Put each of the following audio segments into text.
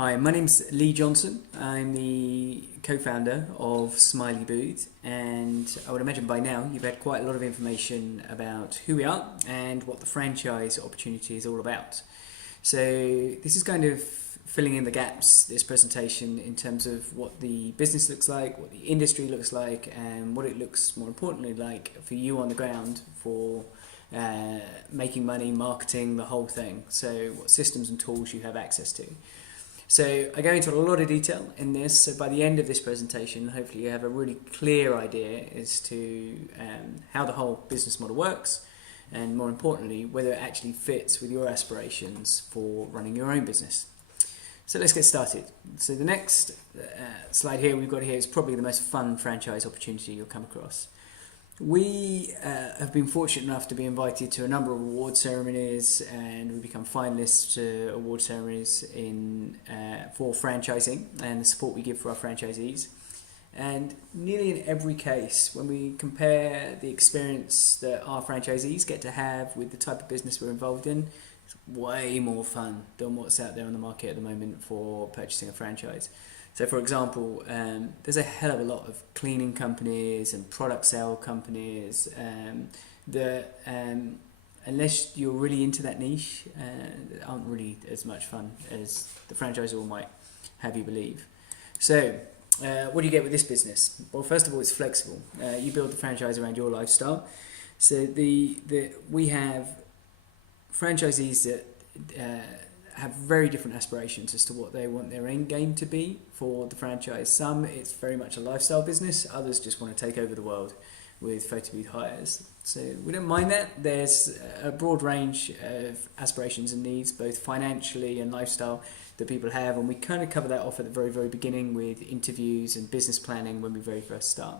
Hi, my name's Lee Johnson. I'm the co-founder of Smiley Booth, and I would imagine by now you've had quite a lot of information about who we are and what the franchise opportunity is all about. So this is kind of filling in the gaps, this presentation, in terms of what the business looks like, what the industry looks like, and what it looks, more importantly, like for you on the ground for making money, marketing, the whole thing. So what systems and tools you have access to. So I go into a lot of detail in this, so by the end of this presentation, hopefully you have a really clear idea as to how the whole business model works, and more importantly, whether it actually fits with your aspirations for running your own business. So let's get started. So the next slide here we've got here is probably the most fun franchise opportunity you'll come across. We have been fortunate enough to be invited to a number of award ceremonies, and we become finalists to award ceremonies for franchising and the support we give for our franchisees. And nearly in every case, when we compare the experience that our franchisees get to have with the type of business we're involved in, it's way more fun than what's out there on the market at the moment for purchasing a franchise. So for example, there's a hell of a lot of cleaning companies and product sale companies that, unless you're really into that niche, aren't really as much fun as the franchisor might have you believe. So what do you get with this business? Well, first of all, it's flexible. You build the franchise around your lifestyle. So we have franchisees that have very different aspirations as to what they want their end game to be for the franchise. Some, it's very much a lifestyle business. Others just want to take over the world with photo booth hires. So we don't mind that. There's a broad range of aspirations and needs, both financially and lifestyle, that people have, and we kind of cover that off at the very, very beginning with interviews and business planning when we very first start.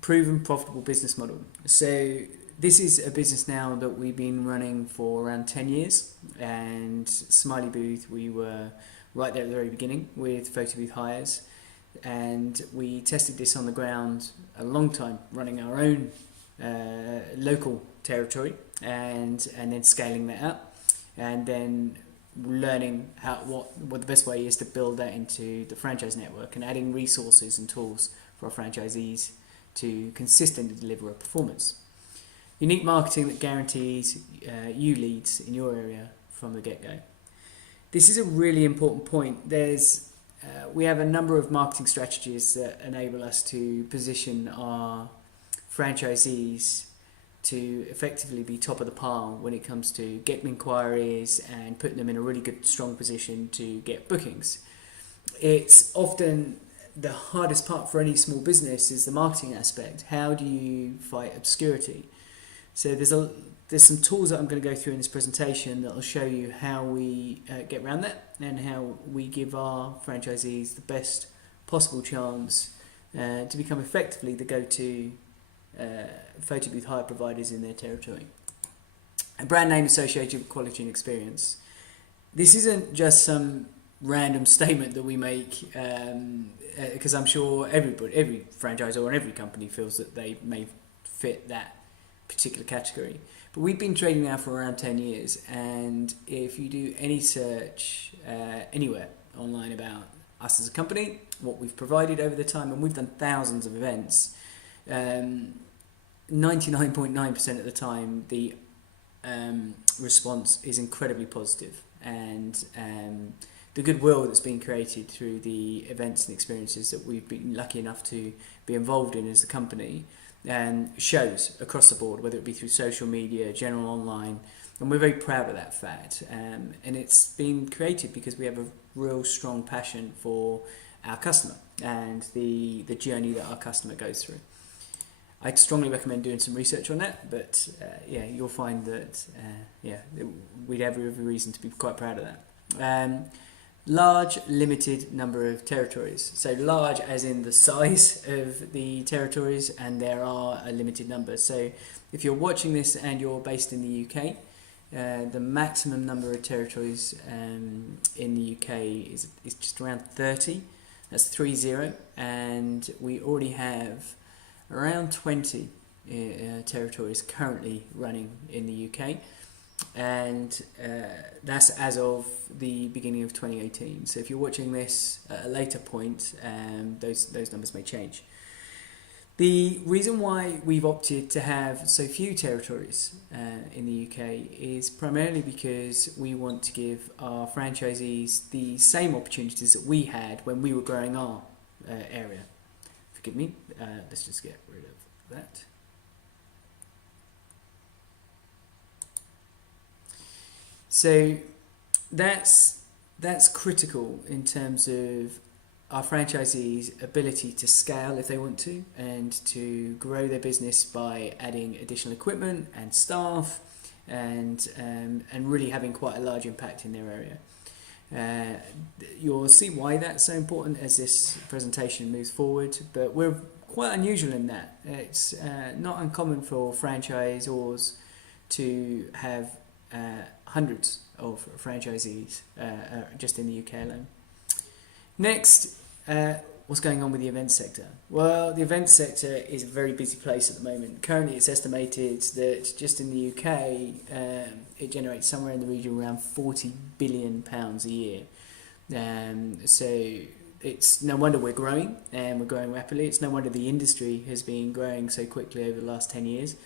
Proven profitable business model. So this is a business now that we've been running for around 10 years, and Smiley Booth, we were right there at the very beginning with photo booth hires, and we tested this on the ground a long time, running our own local territory and then scaling that up, and then learning what the best way is to build that into the franchise network and adding resources and tools for our franchisees to consistently deliver a performance. Unique marketing that guarantees you leads in your area from the get-go. This is a really important point. We have a number of marketing strategies that enable us to position our franchisees to effectively be top of the pile when it comes to getting inquiries and putting them in a really good, strong position to get bookings. It's often the hardest part for any small business is the marketing aspect. How do you fight obscurity? So there's some tools that I'm going to go through in this presentation that will show you how we get around that and how we give our franchisees the best possible chance to become effectively the go-to photo booth hire providers in their territory. A brand name associated with quality and experience. This isn't just some random statement that we make because I'm sure every franchisor and every company feels that they may fit that particular category. But we've been trading now for around 10 years, and if you do any search anywhere online about us as a company, what we've provided over the time, and we've done thousands of events, 99.9% of the time the response is incredibly positive, and the goodwill that's been created through the events and experiences that we've been lucky enough to be involved in as a company shows across the board, whether it be through social media, general online, and we're very proud of that fact. And it's been created because we have a real strong passion for our customer and the journey that our customer goes through. I'd strongly recommend doing some research on that, but you'll find that we'd have every reason to be quite proud of that. Large, limited number of territories. So large as in the size of the territories, and there are a limited number. So if you're watching this and you're based in the UK, the maximum number of territories in the UK is just around 30. That's 30, and we already have around 20 territories currently running in the UK. and that's as of the beginning of 2018. So if you're watching this at a later point, those numbers may change. The reason why we've opted to have so few territories in the UK is primarily because we want to give our franchisees the same opportunities that we had when we were growing our area. Forgive me, let's just get rid of that. So that's critical in terms of our franchisees' ability to scale if they want to, and to grow their business by adding additional equipment and staff, and really having quite a large impact in their area. You'll see why that's so important as this presentation moves forward, but we're quite unusual in that. It's not uncommon for franchisors to have hundreds of franchisees just in the UK alone. Next, what's going on with the event sector? Well, the event sector is a very busy place at the moment. Currently, it's estimated that just in the UK, it generates somewhere in the region around £40 billion a year. So it's no wonder we're growing, and we're growing rapidly. It's no wonder the industry has been growing so quickly over the last 10 years.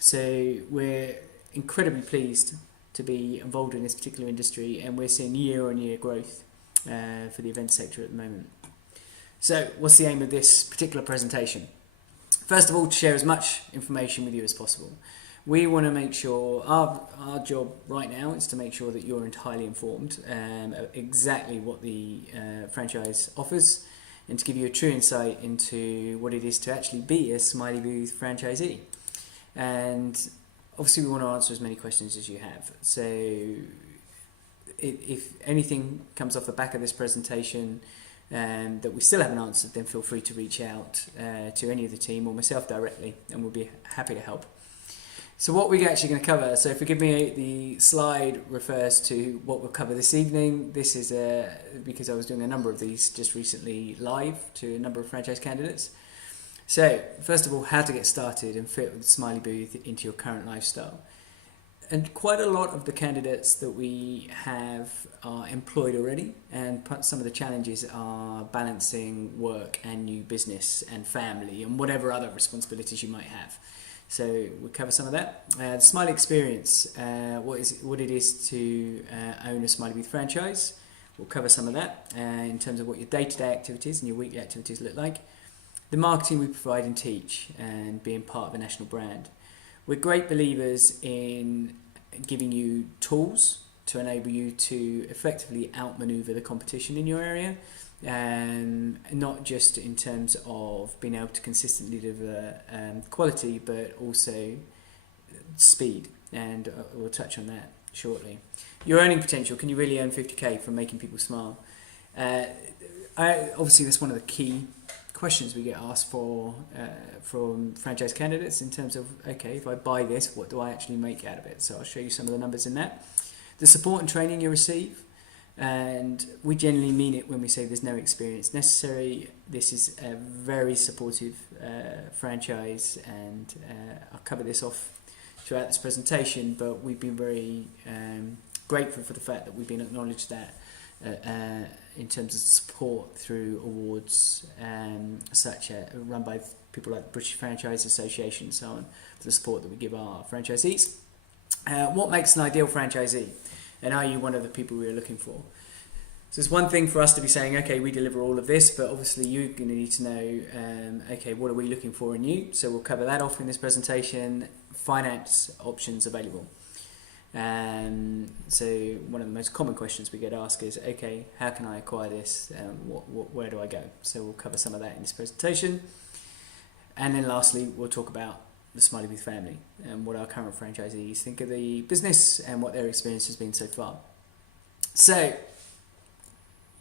So we're incredibly pleased to be involved in this particular industry, and we're seeing year-on-year growth for the event sector at the moment. So what's the aim of this particular presentation? First of all, to share as much information with you as possible. We want to make sure, our job right now is to make sure that you're entirely informed exactly what the franchise offers, and to give you a true insight into what it is to actually be a Smiley Booth franchisee. And obviously we want to answer as many questions as you have. So if anything comes off the back of this presentation that we still haven't answered, then feel free to reach out to any of the team or myself directly, and we'll be happy to help. So what we're actually going to cover, so forgive me, the slide refers to what we'll cover this evening. This is because I was doing a number of these just recently live to a number of franchise candidates. So first of all, how to get started and fit with Smiley Booth into your current lifestyle. And quite a lot of the candidates that we have are employed already, and some of the challenges are balancing work and new business and family and whatever other responsibilities you might have. So we'll cover some of that. The Smiley experience, what it is to own a Smiley Booth franchise. We'll cover some of that in terms of what your day-to-day activities and your weekly activities look like. The marketing we provide and teach, and being part of a national brand. We're great believers in giving you tools to enable you to effectively outmaneuver the competition in your area, not just in terms of being able to consistently deliver quality, but also speed, and we'll touch on that shortly. Your earning potential, can you really earn 50k from making people smile? Obviously that's one of the key questions we get asked from franchise candidates, in terms of, okay, if I buy this, what do I actually make out of it? So I'll show you some of the numbers in that. The support and training you receive, and we generally mean it when we say there's no experience necessary. This is a very supportive franchise, and I'll cover this off throughout this presentation, but we've been very grateful for the fact that we've been acknowledged that in terms of support through awards such as run by people like the British Franchise Association and so on, for the support that we give our franchisees. What makes an ideal franchisee, and are you one of the people we are looking for? So it's one thing for us to be saying, okay, we deliver all of this, but obviously you're going to need to know, okay, what are we looking for in you? So we'll cover that off in this presentation. Finance options available. So one of the most common questions we get asked is, okay, how can I acquire this? Where do I go? So we'll cover some of that in this presentation. And then lastly, we'll talk about the Smiley Booth family and what our current franchisees think of the business and what their experience has been so far. So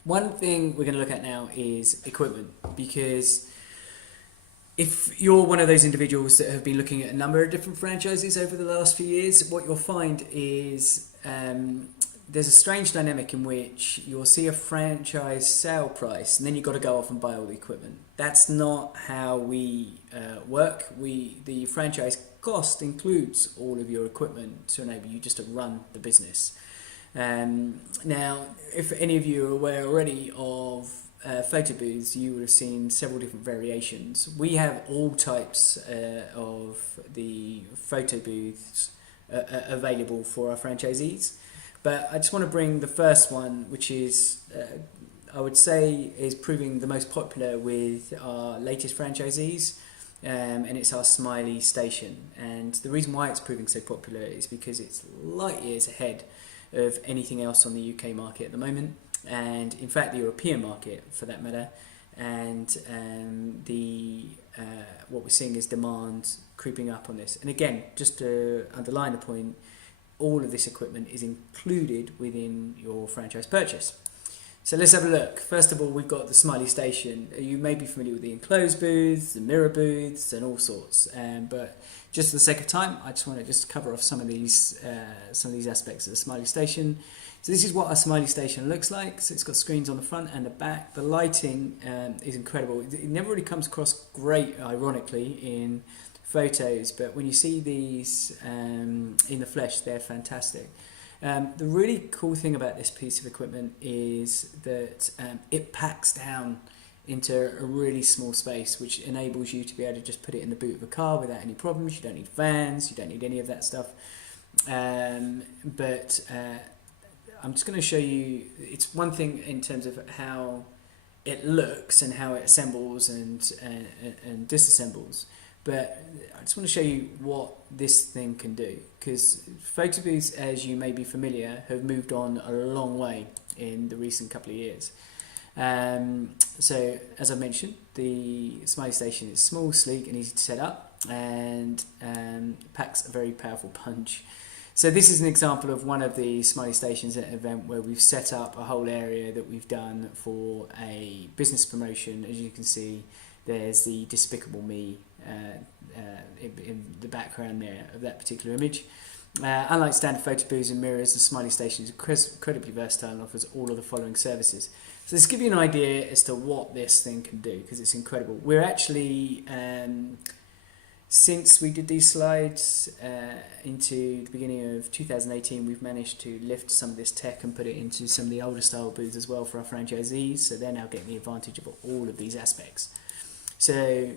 one thing we're going to look at now is equipment, because if you're one of those individuals that have been looking at a number of different franchises over the last few years, what you'll find is there's a strange dynamic in which you'll see a franchise sale price and then you've got to go off and buy all the equipment. That's not how we work. The franchise cost includes all of your equipment to enable you just to run the business. Now, if any of you are aware already of photo booths, you would have seen several different variations. We have all types of the photo booths available for our franchisees, but I just want to bring the first one, which is I would say is proving the most popular with our latest franchisees, and it's our Smiley station. And the reason why it's proving so popular is because it's light years ahead of anything else on the UK market at the moment, and in fact the European market for that matter. And what we're seeing is demand creeping up on this. And again, just to underline the point, all of this equipment is included within your franchise purchase. So let's have a look. First of all, we've got the Smiley station. You may be familiar with the enclosed booths, the mirror booths, and all sorts. But just for the sake of time, I just want to just cover off some of these aspects of the Smiley station. So this is what our Smiley station looks like. So it's got screens on the front and the back. The lighting is incredible. It never really comes across great, ironically, in photos, but when you see these in the flesh, they're fantastic. The really cool thing about this piece of equipment is that it packs down into a really small space, which enables you to be able to just put it in the boot of a car without any problems. You don't need fans, you don't need any of that stuff. But I'm just going to show you, it's one thing in terms of how it looks and how it assembles and disassembles, but I just want to show you what this thing can do, because photo booths, as you may be familiar, have moved on a long way in the recent couple of years. So as I mentioned, the Smiley station is small, sleek and easy to set up, and packs a very powerful punch. So this is an example of one of the Smiley stations at an event where we've set up a whole area that we've done for a business promotion. As you can see, there's the Despicable Me in the background there of that particular image. Unlike standard photo booths and mirrors, the Smiley station is incredibly versatile and offers all of the following services. So this gives you an idea as to what this thing can do, because it's incredible. We're actually, since we did these slides into the beginning of 2018, we've managed to lift some of this tech and put it into some of the older style booths as well for our franchisees, so they're now getting the advantage of all of these aspects. So,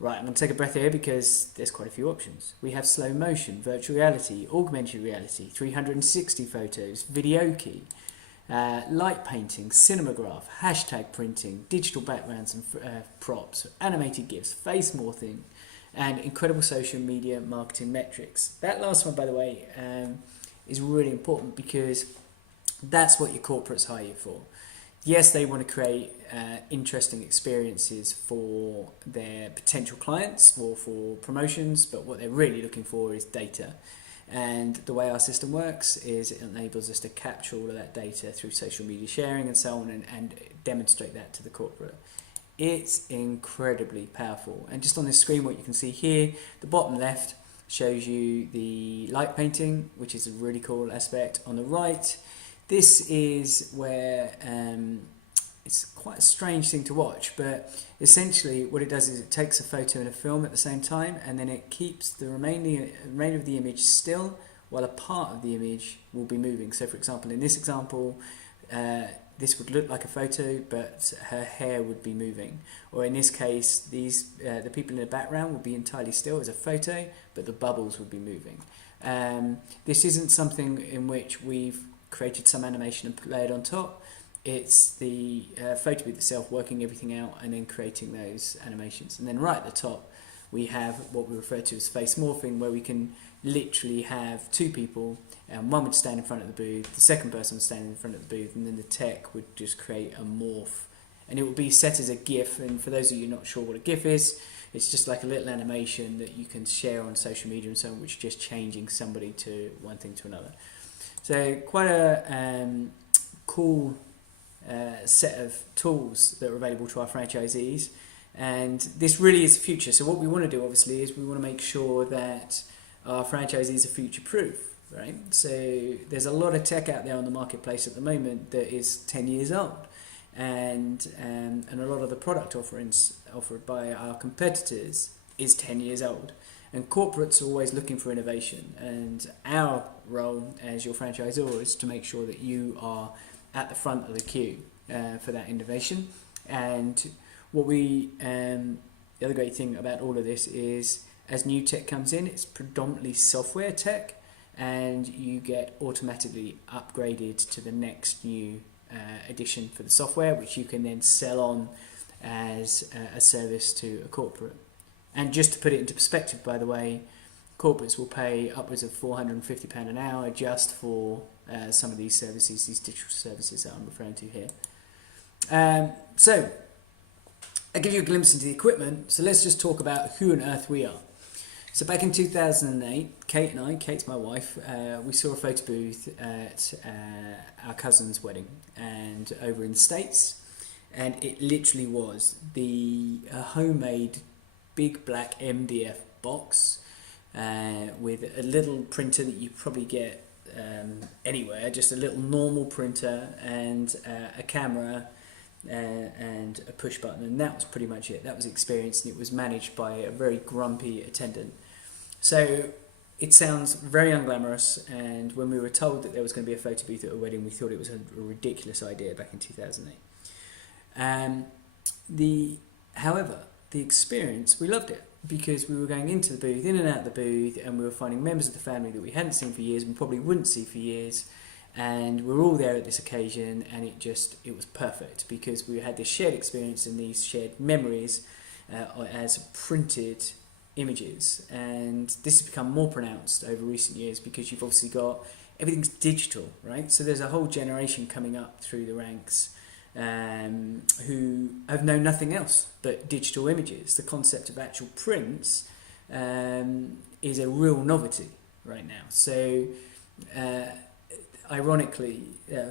right, I'm going to take a breath here because there's quite a few options. We have slow motion, virtual reality, augmented reality, 360 photos, video key, light painting, cinematograph, hashtag printing, digital backgrounds and props, animated GIFs, face morphing, and incredible social media marketing metrics. That last one, by the way, is really important because that's what your corporates hire you for. Yes, they want to create interesting experiences for their potential clients or for promotions, but what they're really looking for is data. And the way our system works is it enables us to capture all of that data through social media sharing and so on, and demonstrate that to the corporate. It's incredibly powerful. And just on this screen, what you can see here, the bottom left shows you the light painting, which is a really cool aspect. On the right, this is where it's quite a strange thing to watch, but essentially what it does is it takes a photo and a film at the same time, and then it keeps the remainder of the image still while a part of the image will be moving. So for example, in this example, this would look like a photo, but her hair would be moving. Or in this case, the people in the background would be entirely still as a photo, but the bubbles would be moving. This isn't something in which we've created some animation and layered on top. It's the photo booth itself working everything out and then creating those animations. And then right at the top, we have what we refer to as face morphing, where we can literally have two people, and one would stand in front of the booth, the second person would stand in front of the booth, and then the tech would just create a morph. And it will be set as a GIF, and for those of you not sure what a GIF is, it's just like a little animation that you can share on social media and so on, which is just changing somebody to one thing to another. So quite a cool set of tools that are available to our franchisees, and this really is the future. So what we want to do obviously is we want to make sure that our franchisees are future proof. right? So there's a lot of tech out there on the marketplace at the moment that is 10 years old, and a lot of the product offerings offered by our competitors is 10 years old. And corporates are always looking for innovation, and our role as your franchisor is to make sure that you are at the front of the queue for that innovation. And what we the other great thing about all of this is, as new tech comes in, it's predominantly software tech, and you get automatically upgraded to the next new addition for the software, which you can then sell on as a service to a corporate. And just to put it into perspective, by the way, corporates will pay upwards of £450 an hour just for some of these services, these digital services that I'm referring to here. So, I'll give you a glimpse into the equipment. So let's just talk about who on earth we are. So back in 2008, Kate and I, Kate's my wife, we saw a photo booth at our cousin's wedding and over in the States. And it literally was the homemade big black MDF box with a little printer that you probably get anywhere, just a little normal printer and a camera and a push button, and that was pretty much it. That was experience, and it was managed by a very grumpy attendant. So it sounds very unglamorous, and when we were told that there was going to be a photo booth at a wedding, we thought it was a ridiculous idea back in 2008. However, the experience, we loved it, because we were going into the booth, in and out of the booth, and we were finding members of the family that we hadn't seen for years and probably wouldn't see for years, and we were all there at this occasion, and it was perfect, because we had this shared experience and these shared memories as printed images. And this has become more pronounced over recent years, because you've obviously got everything's digital, right? So there's a whole generation coming up through the ranks who have known nothing else but digital images. The concept of actual prints is a real novelty right now. So ironically,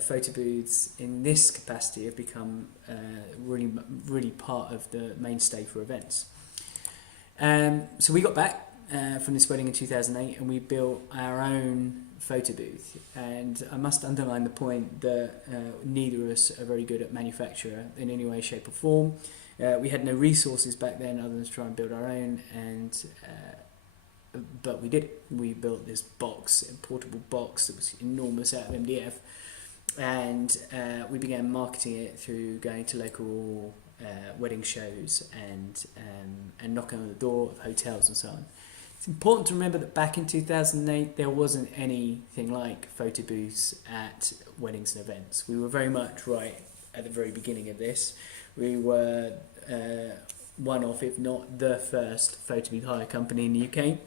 photo booths in this capacity have become really part of the mainstay for events. So we got back from this wedding in 2008, and we built our own photo booth. And I must underline the point that neither of us are very good at manufacture in any way, shape or form. We had no resources back then other than to try and build our own, but we did it. We built this box, a portable box that was enormous out of MDF, and we began marketing it through going to local wedding shows and knocking on the door of hotels and so on. It's important to remember that back in 2008 there wasn't anything like photo booths at weddings and events. We were very much right at the very beginning of this. We were one of, if not the first, photo booth hire company in the UK.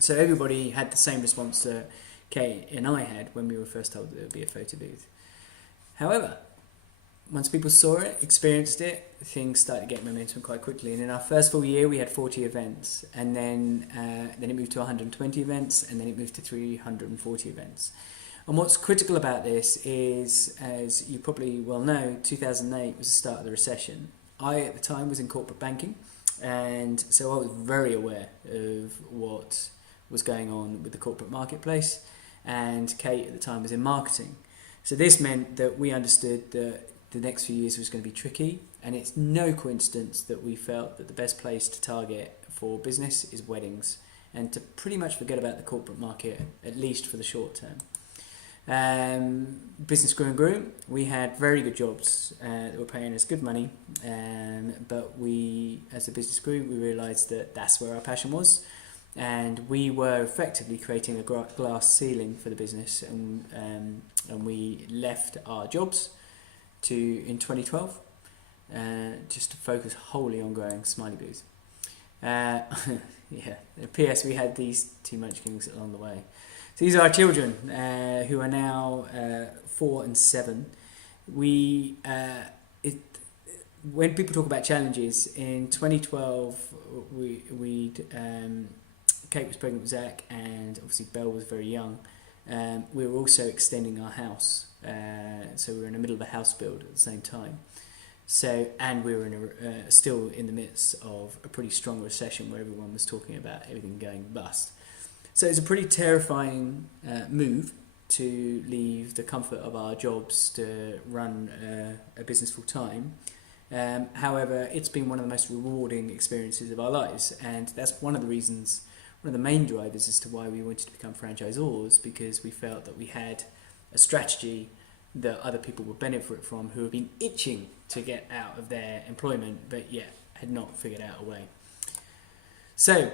So everybody had the same response that Kate and I had when we were first told that there would be a photo booth. However, once people saw it, experienced it, things started getting momentum quite quickly. And in our first full year, we had 40 events, and then it moved to 120 events, and then it moved to 340 events. And what's critical about this is, as you probably well know, 2008 was the start of the recession. I, at the time, was in corporate banking, and so I was very aware of what was going on with the corporate marketplace, and Kate at the time was in marketing. So this meant that we understood that the next few years was going to be tricky, and it's no coincidence that we felt that the best place to target for business is weddings, and to pretty much forget about the corporate market, at least for the short term. Business grew and grew. We had very good jobs that were paying us good money, but we, as the business grew, we realised that that's where our passion was, and we were effectively creating a glass ceiling for the business, and we left our jobs in 2012 just to focus wholly on growing Smiley Booth. P.S. we had these two munchkins along the way. So these are our children who are now 4 and 7. When people talk about challenges, in 2012 Kate was pregnant with Zach, and obviously Belle was very young. We were also extending our house, so we were in the middle of a house build at the same time. So, and we were still in the midst of a pretty strong recession where everyone was talking about everything going bust. So it's a pretty terrifying move to leave the comfort of our jobs to run a business full time. However, it's been one of the most rewarding experiences of our lives, and that's one of the reasons, one of the main drivers as to why we wanted to become franchisors, because we felt that we had a strategy that other people would benefit from who have been itching to get out of their employment but yet had not figured out a way. So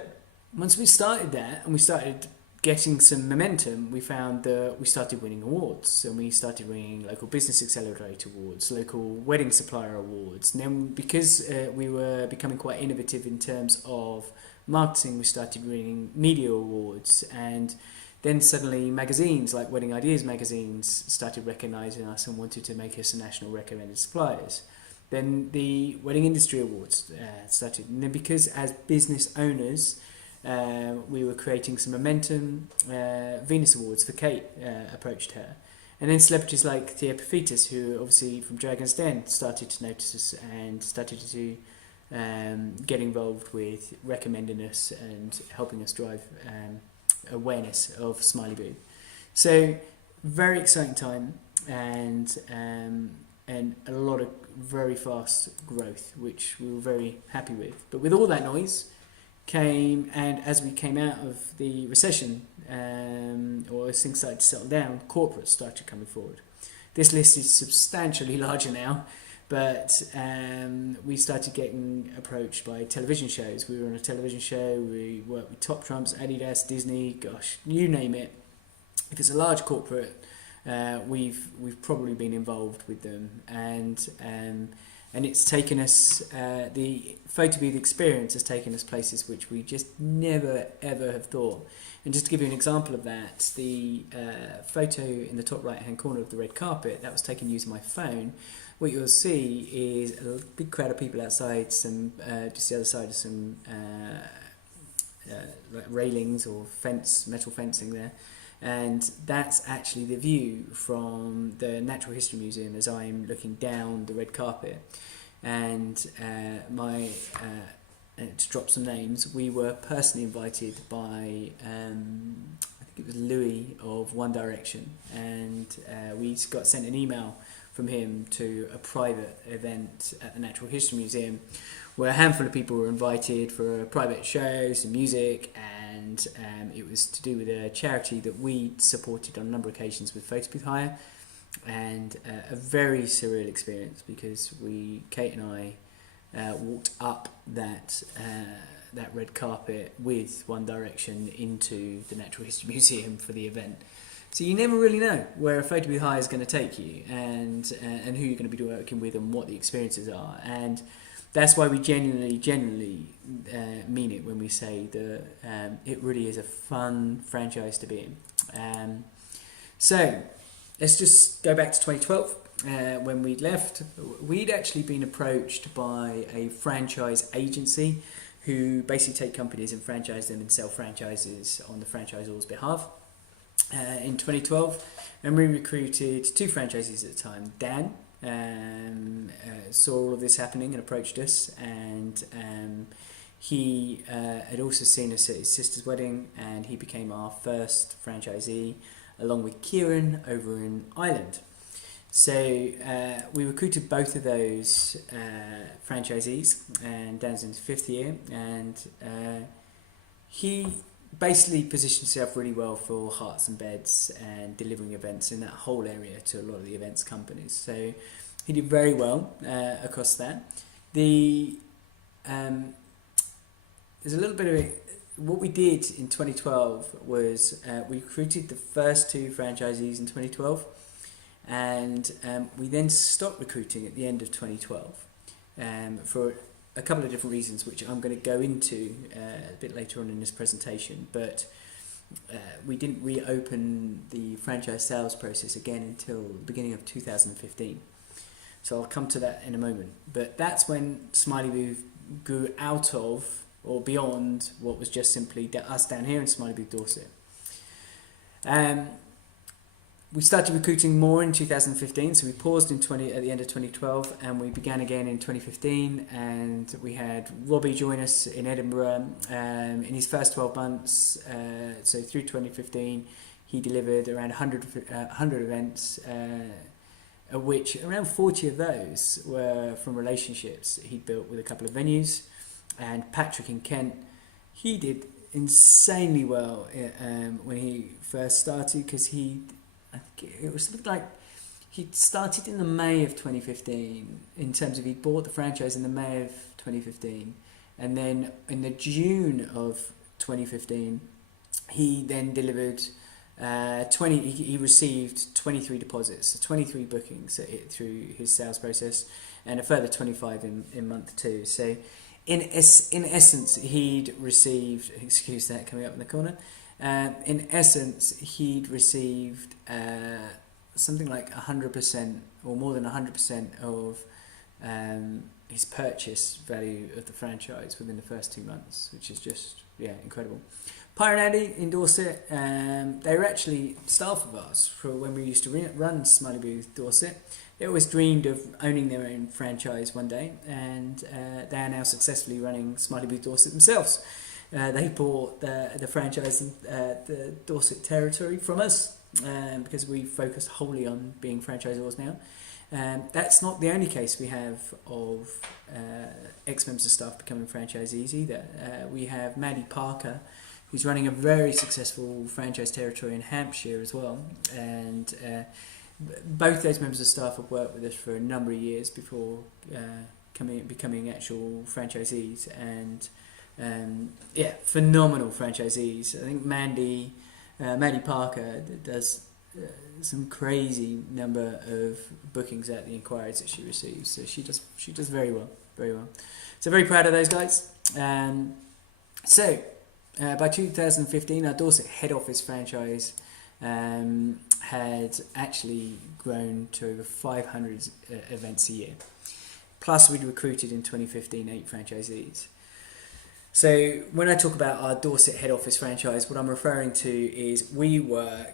once we started that and we started getting some momentum, we found that we started winning awards, and we started winning local business accelerator awards, local wedding supplier awards. And then because we were becoming quite innovative in terms of marketing, we started winning media awards, and then suddenly magazines like Wedding Ideas magazines started recognising us and wanted to make us a national recommended suppliers. Then the Wedding Industry Awards started, and then because as business owners we were creating some momentum, Venus Awards for Kate approached her. And then celebrities like Thea Paphitis, who obviously from Dragon's Den, started to notice us and started to get involved with recommending us and helping us drive awareness of Smiley Boo. So very exciting time, and a lot of very fast growth, which we were very happy with. But with all that noise came, and as we came out of the recession, or as things started to settle down, corporates started coming forward. This list is substantially larger now, but we started getting approached by television shows. We were on a television show, we worked with Top Trumps, Adidas, Disney, gosh, you name it. If it's a large corporate, we've probably been involved with them, and it's taken us, the photo booth experience has taken us places which we just never ever have thought. And just to give you an example of that, the photo in the top right hand corner of the red carpet, that was taken using my phone. What you'll see is a big crowd of people outside, some just the other side of some like railings or metal fencing there. And that's actually the view from the Natural History Museum as I'm looking down the red carpet. And to drop some names, we were personally invited by, I think it was Louis of One Direction, and we got sent an email from him to a private event at the Natural History Museum where a handful of people were invited for a private show, some music, and it was to do with a charity that we supported on a number of occasions with photo booth hire, and a very surreal experience because Kate and I walked up that red carpet with One Direction into the Natural History Museum for the event. So you never really know where a photo booth hire is going to take you, and who you're going to be working with, and what the experiences are. And that's why we genuinely mean it when we say that it really is a fun franchise to be in. So let's just go back to 2012. When we'd left, we'd actually been approached by a franchise agency who basically take companies and franchise them and sell franchises on the franchisor's behalf. In 2012, and we recruited 2 franchisees at the time. Dan saw all of this happening and approached us, and he had also seen us at his sister's wedding, and he became our first franchisee along with Kieran over in Ireland. So we recruited both of those franchisees, and Dan's in his 5th year, and he basically positioned himself really well for hearts and beds and delivering events in that whole area to a lot of the events companies. So he did very well across that. There's a little bit of it. What we did in 2012 was we recruited the first 2 franchisees in 2012, and we then stopped recruiting at the end of 2012 for a couple of different reasons, which I'm going to go into a bit later on in this presentation. But we didn't reopen the franchise sales process again until the beginning of 2015. So I'll come to that in a moment. But that's when Smiley Booth grew out of, or beyond, what was just simply us down here in Smiley Booth, Dorset. We started recruiting more in 2015, so we paused at the end of 2012, and we began again in 2015. And we had Robbie join us in Edinburgh in his first 12 months. So through 2015, he delivered around 100 events, of which around 40 of those were from relationships he'd built with a couple of venues. And Patrick in Kent, he did insanely well when he first started, because I think it was something like he started in the May of 2015, in terms of he bought the franchise in the May of 2015, and then in the June of 2015 he then delivered 20. He received 23 deposits, so 23 bookings through his sales process, and a further 25 in month 2. So in essence he'd received, excuse that coming up in the corner, in essence he'd received something like 100% or more than 100% of his purchase value of the franchise within the first 2 months, which is just incredible. Pyre and Andy in Dorset, they were actually staff of ours for when we used to run Smiley Booth Dorset. They always dreamed of owning their own franchise one day, and they are now successfully running Smiley Booth Dorset themselves. They bought the franchise, the Dorset territory from us, because we focused wholly on being franchisors now. That's not the only case we have of ex-members of staff becoming franchisees either. We have Maddie Parker, who's running a very successful franchise territory in Hampshire as well, and both those members of staff have worked with us for a number of years before becoming actual franchisees, and phenomenal franchisees. I think Maddie Parker does some crazy number of bookings at the inquiries that she receives, so she does very well. So very proud of those guys. By 2015, our Dorset head office franchise had actually grown to over 500 events a year. Plus, we'd recruited in 2015 8 franchisees. So when I talk about our Dorset head office franchise, what I'm referring to is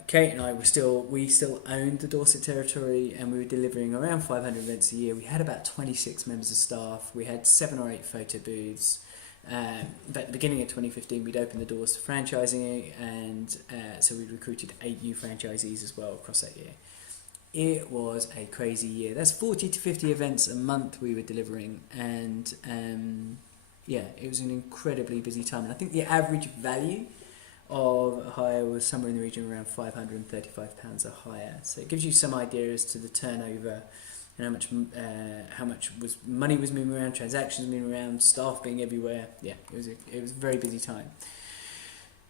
Kate and I we still owned the Dorset territory, and we were delivering around 500 events a year. We had about 26 members of staff. We had 7 or 8 photo booths. But at the beginning of 2015, we'd opened the doors to franchising, and so we recruited 8 new franchisees as well across that year. It was a crazy year. That's 40 to 50 events a month we were delivering, and it was an incredibly busy time. And I think the average value of a hire was somewhere in the region of around £535 a hire. So it gives you some idea as to the turnover and how much money was moving around, transactions moving around, staff being everywhere. Yeah, it was a very busy time.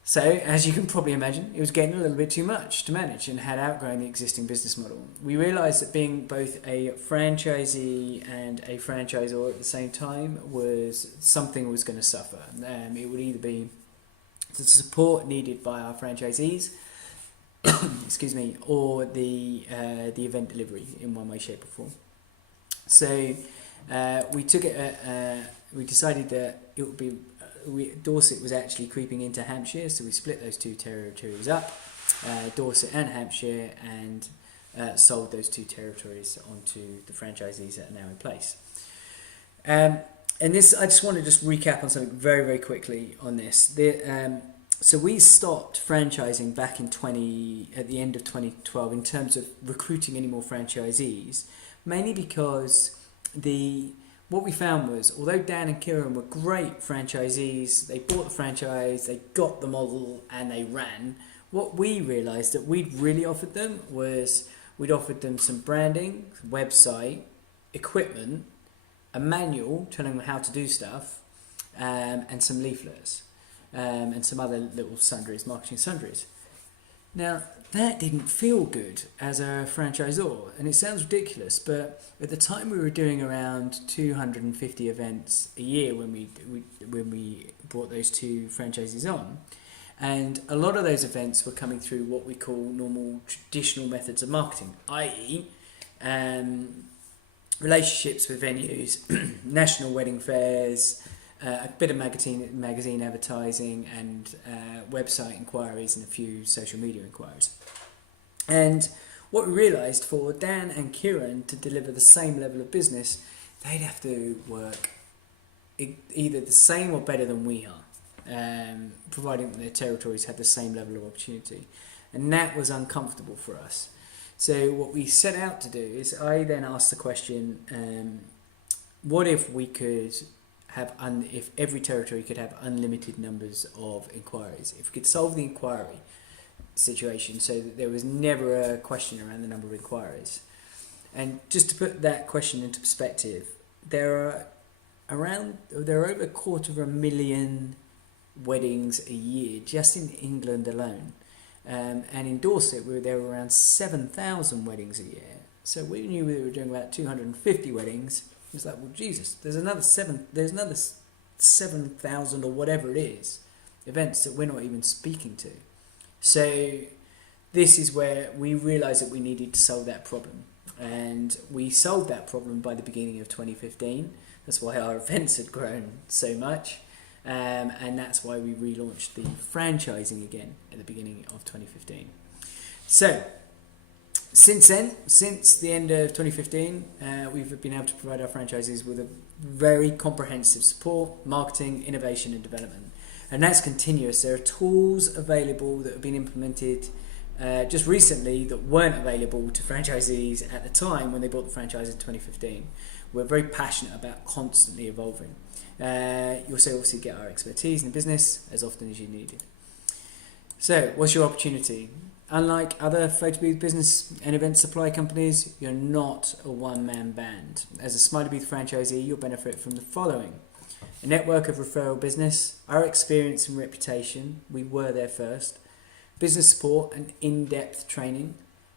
So, as you can probably imagine, it was getting a little bit too much to manage and had outgrown the existing business model. We realised that being both a franchisee and a franchisor at the same time was something was going to suffer. It would either be the support needed by our franchisees, excuse me, or the event delivery in one way, shape, or form. So we took it. We decided that it would be. Dorset was actually creeping into Hampshire, so we split those 2 territories up, Dorset and Hampshire, and sold those 2 territories onto the franchisees that are now in place. And this, I just want to recap on something very, very quickly on this. So we stopped franchising back at the end of 2012 in terms of recruiting any more franchisees, mainly because what we found was, although Dan and Kieran were great franchisees, they bought the franchise, they got the model, and they ran. What we realised that we'd really offered them was we'd offered them some branding, website, equipment, a manual telling them how to do stuff, and some leaflets, and some other little sundries, marketing sundries. Now, that didn't feel good as a franchisor, and it sounds ridiculous, but at the time we were doing around 250 events a year when we brought those 2 franchises on, and a lot of those events were coming through what we call normal traditional methods of marketing, i.e. relationships with venues, national wedding fairs, a bit of magazine advertising, and website inquiries, and a few social media inquiries. And What we realised, for Dan and Kieran to deliver the same level of business, they'd have to work either the same or better than we are, providing that their territories had the same level of opportunity. And that was uncomfortable for us. So what we set out to do is, I then asked the question, what if we could have, if every territory could have unlimited numbers of inquiries? If we could solve the inquiry situation so that there was never a question around the number of inquiries. And just to put that question into perspective, there are over 250,000 weddings a year just in England alone. And in Dorset, there were around 7,000 weddings a year. So we knew we were doing about 250 weddings. It was like, well, Jesus, there's another 7,000 or whatever it is, events that we're not even speaking to. So this is where we realised that we needed to solve that problem. And we solved that problem by the beginning of 2015. That's why our events had grown so much. And that's why we relaunched the franchising again at the beginning of 2015. So, since then, since the end of 2015, we've been able to provide our franchisees with a very comprehensive support, marketing, innovation and development. And that's continuous. There are tools available that have been implemented just recently that weren't available to franchisees at the time when they bought the franchise in 2015. We're very passionate about constantly evolving. You also obviously get our expertise in the business as often as you need it. So, what's your opportunity? Unlike other photo booth business and event supply companies, you're not a one-man band. As a Smiley Booth franchisee, you'll benefit from the following: a network of referral business, our experience and reputation, we were there first, business support and in-depth training,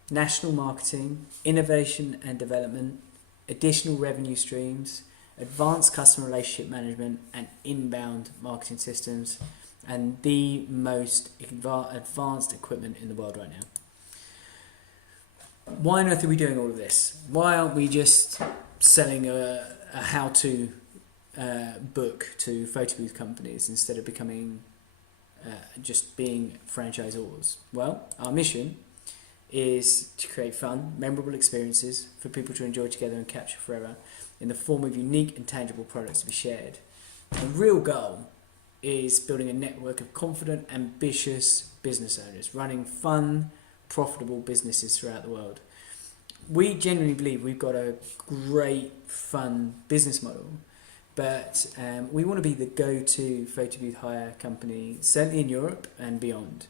national marketing, innovation and development, additional revenue streams, advanced customer relationship management and inbound marketing systems, and the most advanced equipment in the world right now. Why on earth are we doing all of this? Why aren't we just selling a how-to book to photo booth companies instead of becoming just being franchisors? Well, our mission is to create fun, memorable experiences for people to enjoy together and capture forever in the form of unique and tangible products to be shared. The real goal is building a network of confident, ambitious business owners running fun, profitable businesses throughout the world. We genuinely believe we've got a great, fun business model, but we want to be the go-to photo booth hire company, certainly in Europe and beyond.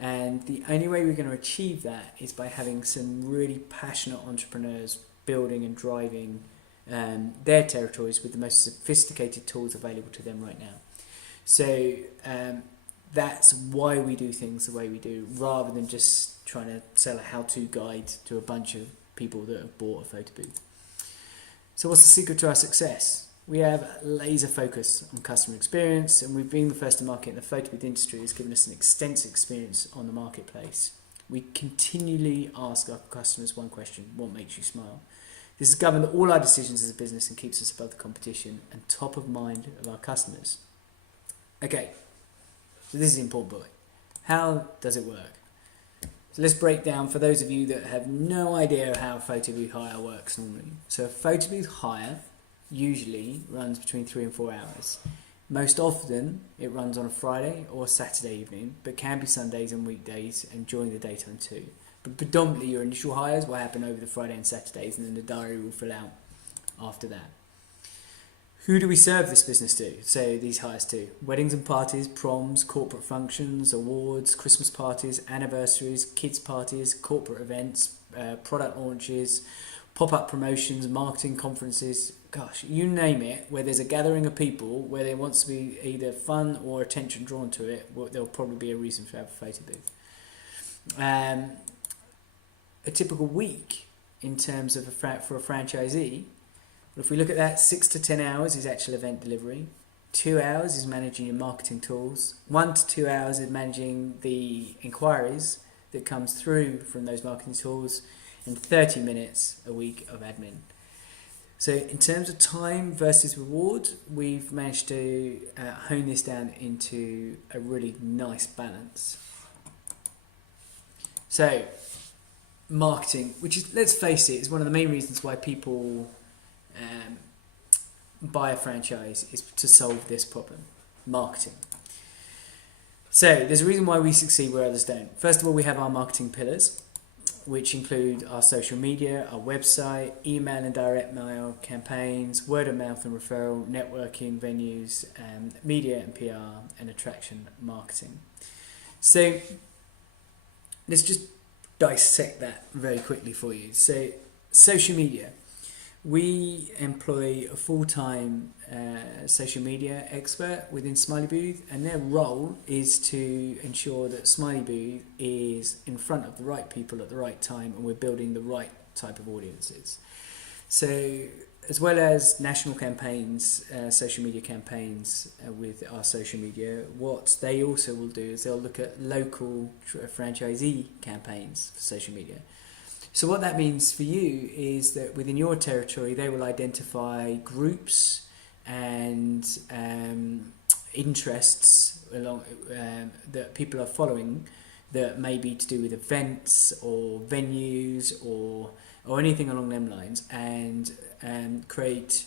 And the only way we're going to achieve that is by having some really passionate entrepreneurs building and driving their territories with the most sophisticated tools available to them right now. So that's why we do things the way we do, rather than just trying to sell a how-to guide to a bunch of people that have bought a photo booth. So what's the secret to our success? We have laser focus on customer experience, and we've been the first to market in the photo booth industry has given us an extensive experience on the marketplace. We continually ask our customers one question: what makes you smile? This has governed all our decisions as a business and keeps us above the competition and top of mind of our customers. Okay, so this is the important point. How does it work? So let's break down for those of you that have no idea how a photo booth hire works normally. So a photo booth hire usually runs between 3 and 4 hours. Most often it runs on a Friday or Saturday evening, but can be Sundays and weekdays and during the daytime too. But predominantly your initial hires will happen over the Friday and Saturdays, and then the diary will fill out after that. Who do we serve this business to? So these hires to: weddings and parties, proms, corporate functions, awards, Christmas parties, anniversaries, kids parties, corporate events, product launches, pop-up promotions, marketing conferences, gosh, you name it, where there's a gathering of people, where there wants to be either fun or attention drawn to it, there'll probably be a reason to have a photo booth. A typical week in terms of for a franchisee, if we look at that, 6 to 10 hours is actual event delivery, 2 hours is managing your marketing tools, 1 to 2 hours is managing the inquiries that comes through from those marketing tools, and 30 minutes a week of admin. So in terms of time versus reward, we've managed to hone this down into a really nice balance. So marketing, which is, let's face it, is one of the main reasons why people buy a franchise, is to solve this problem: marketing. So there's a reason why we succeed where others don't. First of all, we have our marketing pillars, which include our social media, our website, email and direct mail campaigns, word of mouth and referral, networking venues, media and PR, and attraction marketing. So let's just dissect that very quickly for you. So social media. We employ a full-time social media expert within Smiley Booth, and their role is to ensure that Smiley Booth is in front of the right people at the right time, and we're building the right type of audiences. So as well as national campaigns, social media campaigns with our social media, what they also will do is they'll look at local franchisee campaigns for social media. So what that means for you is that within your territory, they will identify groups and interests along that people are following that may be to do with events or venues or anything along them lines, and create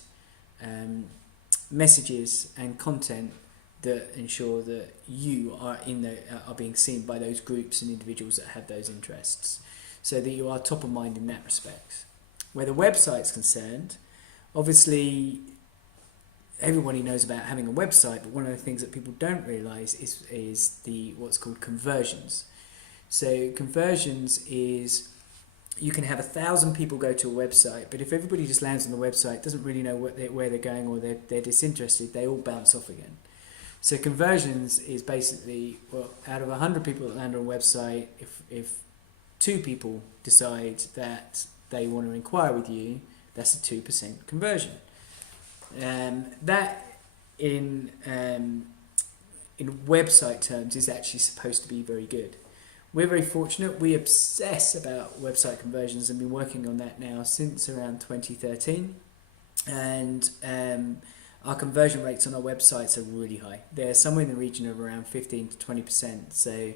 messages and content that ensure that you are are being seen by those groups and individuals that have those interests, so that you are top of mind in that respect. Where the website's concerned, obviously everybody knows about having a website, but one of the things that people don't realise is the what's called conversions. So conversions is, you can have 1,000 people go to a website, but if everybody just lands on the website, doesn't really know where they're going, or they're disinterested, they all bounce off again. So conversions is basically, well, out of 100 people that land on a website, if 2 people decide that they want to inquire with you, that's a 2% conversion. That in website terms is actually supposed to be very good. We're very fortunate. We obsess about website conversions and been working on that now since around 2013. And our conversion rates on our websites are really high. They're somewhere in the region of around 15 to 20%. So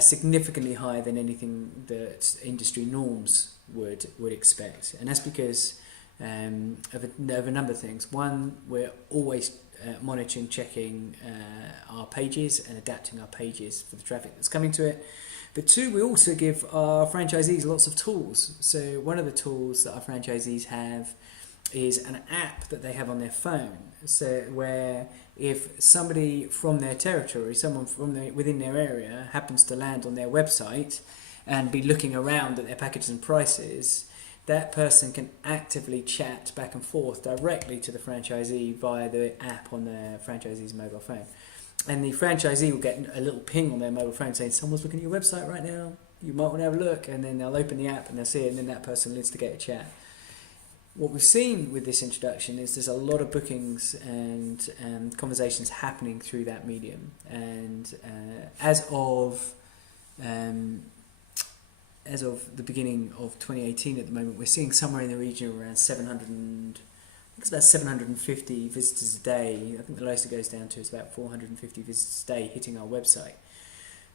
significantly higher than anything that industry norms would expect. And that's because of a number of things. One, we're always monitoring, checking our pages and adapting our pages for the traffic that's coming to it. But 2, we also give our franchisees lots of tools. So one of the tools that our franchisees have is an app that they have on their phone. So where if somebody from their territory, someone from within their area happens to land on their website and be looking around at their packages and prices, that person can actively chat back and forth directly to the franchisee via the app on the franchisee's mobile phone. And the franchisee will get a little ping on their mobile phone saying, someone's looking at your website right now, you might want to have a look. And then they'll open the app and they'll see it, and then that person will instigate a chat. What we've seen with this introduction is there's a lot of bookings and conversations happening through that medium. And as of the beginning of 2018 at the moment, we're seeing somewhere in the region of around 750 visitors a day. I think the lowest it goes down to is about 450 visitors a day hitting our website.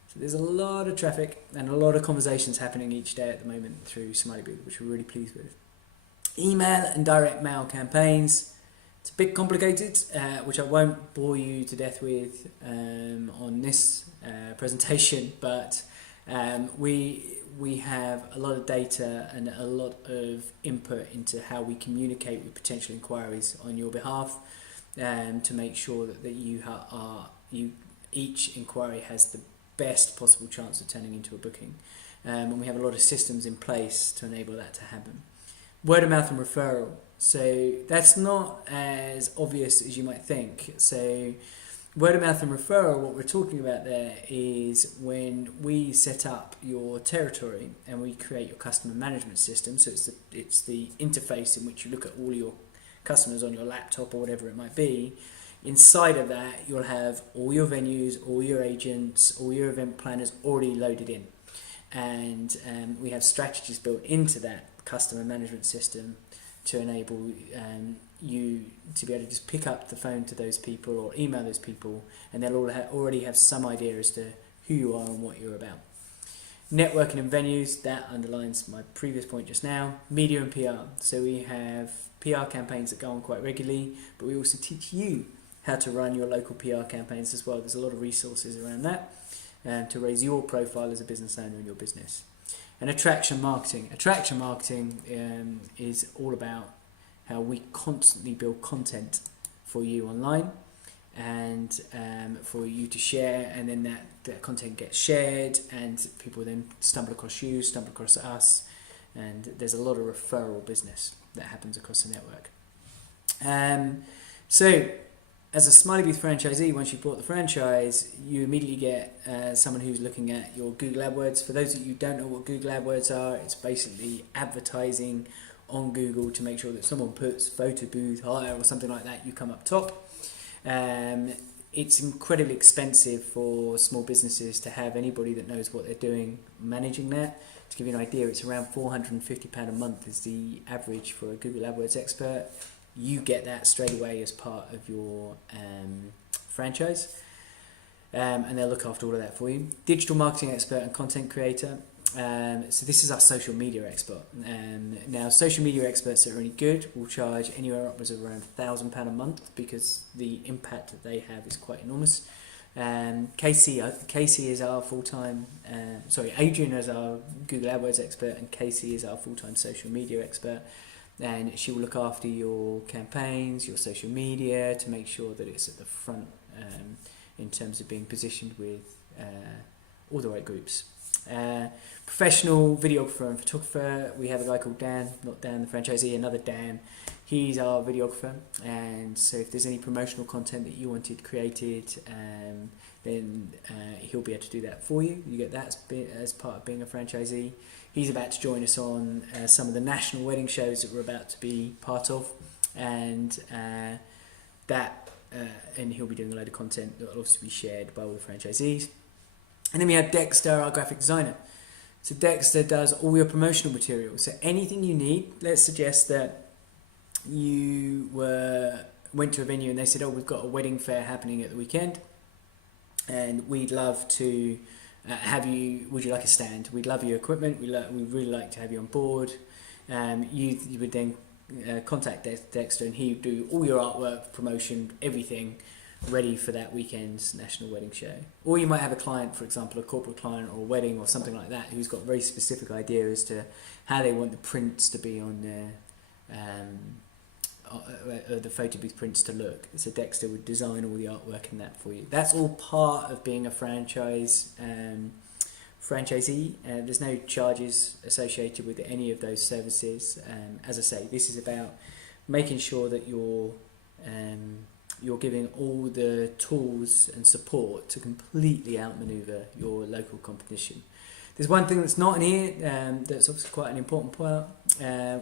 So there's a lot of traffic and a lot of conversations happening each day at the moment through Smiley Booth, which we're really pleased with. Email and direct mail campaigns. It's a bit complicated, which I won't bore you to death with on this presentation, but we have a lot of data and a lot of input into how we communicate with potential inquiries on your behalf, to make sure that each inquiry has the best possible chance of turning into a booking. And we have a lot of systems in place to enable that to happen. Word of mouth and referral. So that's not as obvious as you might think. So word of mouth and referral, what we're talking about there is when we set up your territory and we create your customer management system. So it's the interface in which you look at all your customers on your laptop or whatever it might be. Inside of that, you'll have all your venues, all your agents, all your event planners already loaded in. And we have strategies built into that customer management system to enable you to be able to just pick up the phone to those people or email those people, and they'll already have some idea as to who you are and what you're about. Networking and venues, that underlines my previous point just now. Media and PR. So we have PR campaigns that go on quite regularly, but we also teach you how to run your local PR campaigns as well. There's a lot of resources around that to raise your profile as a business owner in your business. And attraction marketing. Attraction marketing is all about how we constantly build content for you online and for you to share, and then that content gets shared and people then stumble across you, stumble across us, and there's a lot of referral business that happens across the network. So as a Smiley Booth franchisee, once you've bought the franchise, you immediately get someone who's looking at your Google AdWords. For those of you who don't know what Google AdWords are, it's basically advertising on Google to make sure that someone puts photo booth hire or something like that, you come up top. It's incredibly expensive for small businesses to have anybody that knows what they're doing managing that. To give you an idea, it's around £450 a month is the average for a Google AdWords expert. You get that straight away as part of your franchise, and they'll look after all of that for you. Digital marketing expert and content creator. So this is our social media expert. Now, social media experts that are really good will charge anywhere upwards of around £1,000 a month because the impact that they have is quite enormous. Casey is our full-time, Adrian is our Google AdWords expert, and Casey is our full-time social media expert. And she will look after your campaigns, your social media, to make sure that it's at the front in terms of being positioned with all the right groups. Professional videographer and photographer, we have a guy called Dan, not Dan the franchisee, another Dan. He's our videographer, and so if there's any promotional content that you wanted created, then he'll be able to do that for you. You get that as part of being a franchisee. He's about to join us on some of the national wedding shows that we're about to be part of, and and he'll be doing a load of content that will obviously be shared by all the franchisees. And then we have Dexter, our graphic designer. So Dexter does all your promotional material. So anything you need, let's suggest that you went to a venue and they said, oh, we've got a wedding fair happening at the weekend, and we'd love to would you like a stand? We'd love your equipment. We'd really like to have you on board. You would then contact Dexter, and he would do all your artwork, promotion, everything ready for that weekend's national wedding show. Or you might have a client, for example, a corporate client or a wedding or something like that, who's got a very specific idea as to how they want the prints to be on the photo booth prints to look. So Dexter would design all the artwork and that for you. That's all part of being a franchisee. There's no charges associated with any of those services. As I say, this is about making sure that you're giving all the tools and support to completely outmaneuver your local competition. There's one thing that's not in here that's obviously quite an important part.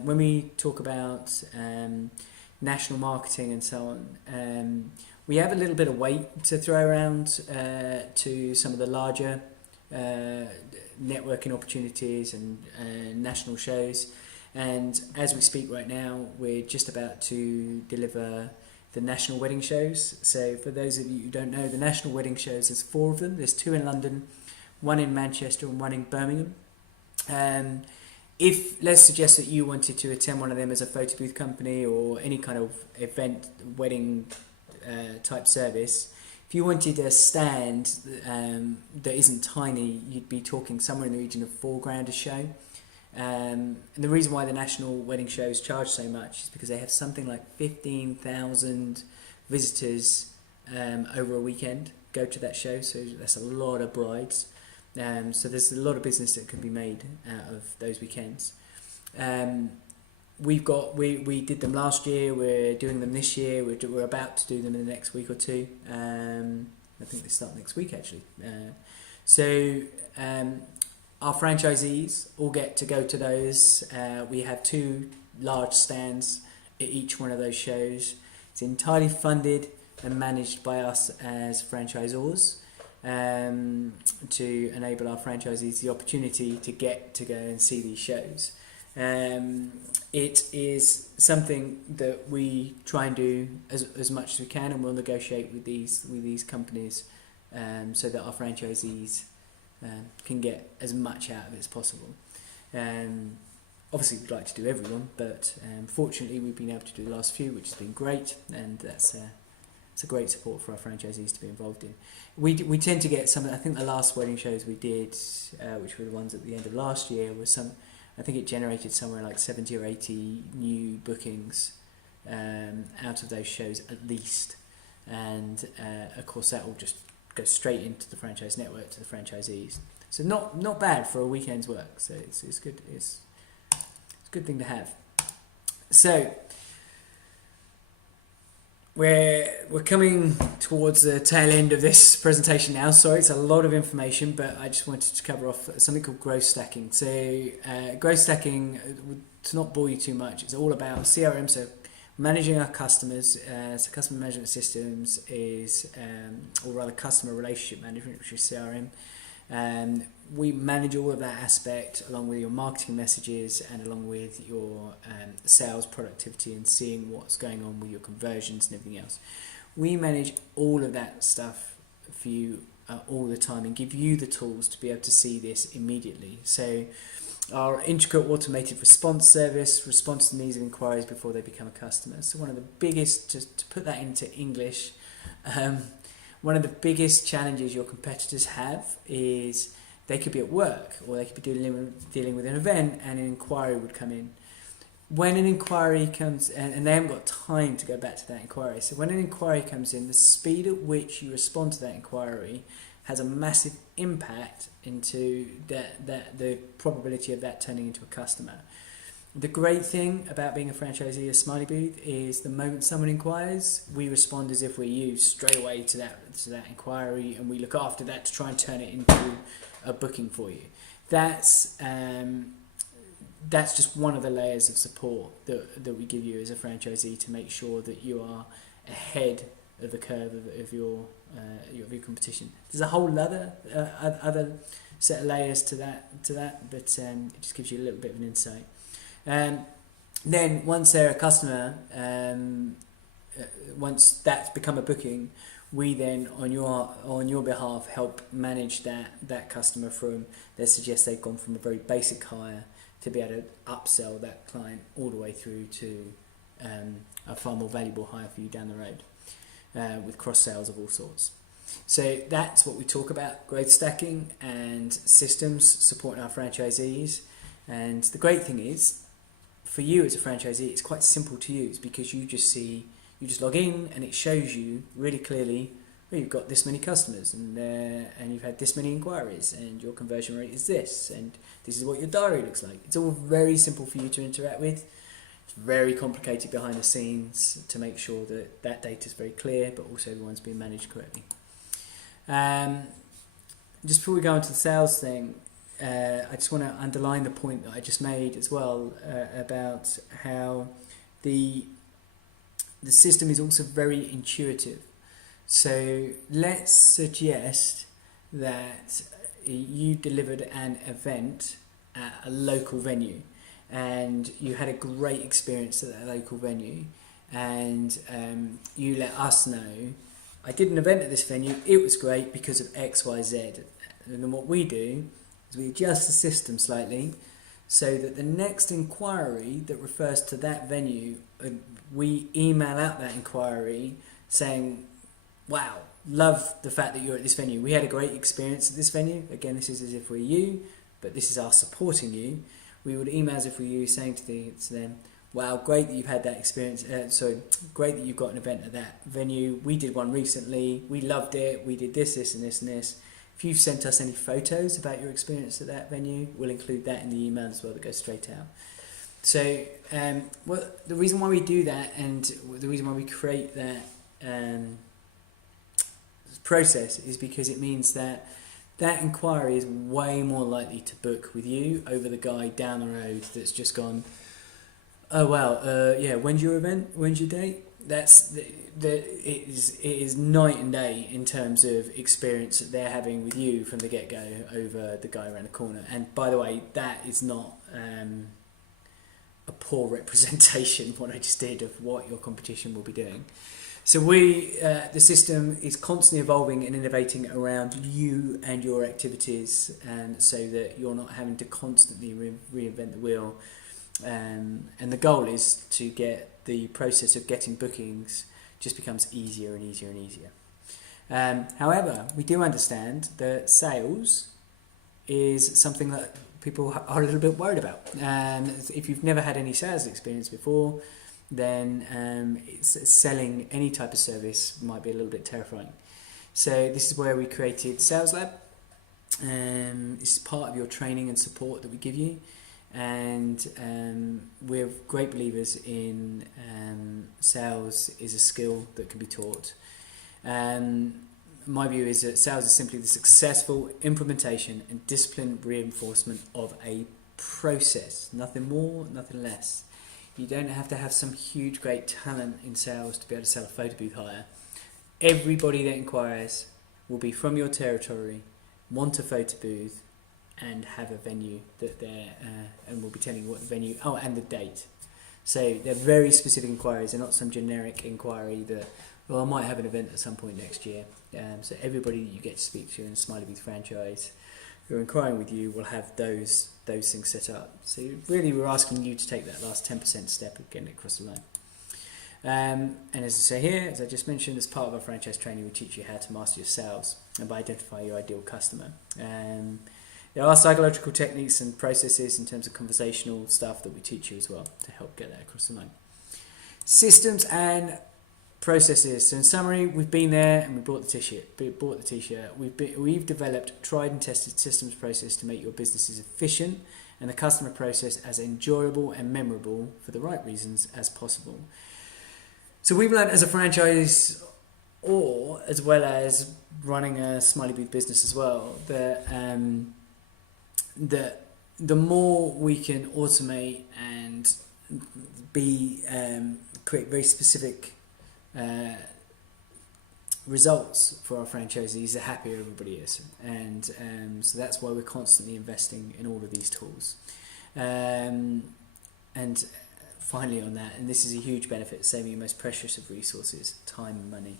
When we talk about national marketing and so on, we have a little bit of weight to throw around to some of the larger networking opportunities and national shows. And as we speak right now, we're just about to deliver the national wedding shows. So for those of you who don't know, the national wedding shows, there's 4 of them. There's 2 in London, 1 in Manchester and 1 in Birmingham. If let's suggest that you wanted to attend one of them as a photo booth company or any kind of event, wedding type service, if you wanted a stand that isn't tiny, you'd be talking somewhere in the region of £4,000 a show. And the reason why the national wedding shows charge so much is because they have something like 15,000 visitors over a weekend go to that show, so that's a lot of brides. So there's a lot of business that can be made out of those weekends. We did them last year. We're doing them this year. We're about to do them in the next week or two. I think they start next week actually. Our franchisees all get to go to those. We have 2 large stands at each one of those shows. It's entirely funded and managed by us as franchisors, to enable our franchisees the opportunity to get to go and see these shows. It is something that we try and do as much as we can, and we'll negotiate with these companies so that our franchisees can get as much out of it as possible. Obviously, we'd like to do everyone, but fortunately, we've been able to do the last few, which has been great, and that's it's a great support for our franchisees to be involved in. We tend to get some. I think the last wedding shows we did, which were the ones at the end of last year, was some. I think it generated somewhere like 70 or 80 new bookings out of those shows at least, and of course that will just go straight into the franchise network to the franchisees. So not bad for a weekend's work. So it's good. It's a good thing to have. So we're coming towards the tail end of this presentation now. Sorry, it's a lot of information, but I just wanted to cover off something called growth stacking. So growth stacking, to not bore you too much, it's all about CRM. So managing our customers. So customer management systems is, or rather customer relationship management, which is CRM. We manage all of that aspect along with your marketing messages and along with your sales productivity and seeing what's going on with your conversions and everything else. We manage all of that stuff for you all the time and give you the tools to be able to see this immediately. So our intricate automated response service responds to the needs of inquiries before they become a customer. So one of the biggest, to put that into English, one of the biggest challenges your competitors have is they could be at work or they could be dealing with an event and an inquiry would come in. When an inquiry comes, and they haven't got time to go back to that inquiry, so when an inquiry comes in, the speed at which you respond to that inquiry has a massive impact into the probability of that turning into a customer. The great thing about being a franchisee at Smiley Booth is the moment someone inquires, we respond as if we're you straight away to that inquiry, and we look after that to try and turn it into a booking for you. That's just one of the layers of support that we give you as a franchisee to make sure that you are ahead of the curve of your competition. There's a whole other set of layers to that, but it just gives you a little bit of an insight. Then once they're a customer, once that's become a booking, we then on your behalf help manage that customer from, let's suggest they've gone from a very basic hire to be able to upsell that client all the way through to a far more valuable hire for you down the road, with cross sales of all sorts. So that's what we talk about: growth stacking and systems supporting our franchisees. And the great thing is, for you as a franchisee, it's quite simple to use because you just log in and it shows you really clearly, well, you've got this many customers and you've had this many inquiries and your conversion rate is this and this is what your diary looks like. It's all very simple for you to interact with. It's very complicated behind the scenes to make sure that data is very clear, but also everyone's being managed correctly. Just before we go into the sales thing, I just want to underline the point that I just made as well, about how the system is also very intuitive. So let's suggest that you delivered an event at a local venue and you had a great experience at that local venue, and you let us know, I did an event at this venue, it was great because of X, Y, Z. And then what we do is we adjust the system slightly so that the next inquiry that refers to that venue, we email out that inquiry saying, wow, love the fact that you're at this venue. We had a great experience at this venue. Again, this is as if we're you, but this is our supporting you. We would email as if we're you, saying to them, wow, great that you've had that experience. Great that you've got an event at that venue. We did one recently. We loved it. We did this, this, and this, and this. If you've sent us any photos about your experience at that venue, we'll include that in the email as well that goes straight out. So the reason why we do that and the reason why we create that process is because it means that inquiry is way more likely to book with you over the guy down the road that's just gone, oh wow, yeah, when's your event? When's your date? It is night and day in terms of experience that they're having with you from the get-go over the guy around the corner. And by the way, that is not a poor representation, what I just did, of what your competition will be doing. So the system is constantly evolving and innovating around you and your activities, and so that you're not having to constantly reinvent the wheel. And the goal is to get the process of getting bookings just becomes easier and easier and easier. However, we do understand that sales is something that people are a little bit worried about. If you've never had any sales experience before, then selling any type of service might be a little bit terrifying. So this is where we created Sales Lab. This is part of your training and support that we give you, and we're great believers in sales is a skill that can be taught. My view is that sales is simply the successful implementation and disciplined reinforcement of a process. Nothing more, nothing less. You don't have to have some huge great talent in sales to be able to sell a photo booth hire. Everybody that inquires will be from your territory, want a photo booth, and have a venue that and we'll be telling you what the venue, and the date. So they're very specific inquiries. They're not some generic inquiry that, I might have an event at some point next year. So everybody you get to speak to in a Smiley Booth franchise who are inquiring with you will have those things set up. So really we're asking you to take that last 10% step of getting it across the line. And as I say here, as I just mentioned, as part of our franchise training, we teach you how to master your sales and by identifying your ideal customer. There are psychological techniques and processes in terms of conversational stuff that we teach you as well to help get that across the line. Systems and processes. So in summary, we've been there and we bought the t-shirt. We've developed tried and tested systems process to make your businesses efficient and the customer process as enjoyable and memorable for the right reasons as possible. So we've learned as a franchise, or as well as running a Smiley Booth business as well, that the more we can automate and create very specific results for our franchisees, the happier everybody is, and so that's why we're constantly investing in all of these tools. And finally on that, and this is a huge benefit, saving your most precious of resources, time and money.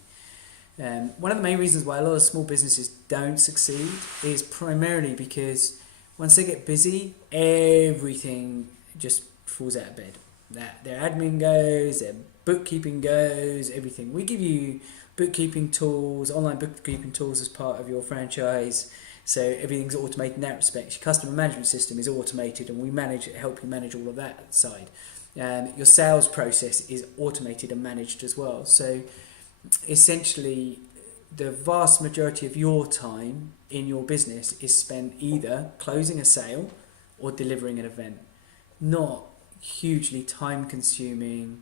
One of the main reasons why a lot of small businesses don't succeed is primarily because once they get busy, everything just falls out of bed. Their admin goes, their bookkeeping goes, everything. We give you bookkeeping tools, online bookkeeping tools as part of your franchise, so everything's automated in that respect. Your customer management system is automated, and we help you manage all of that side. Your sales process is automated and managed as well. So essentially, the vast majority of your time in your business is spent either closing a sale or delivering an event, not hugely time consuming,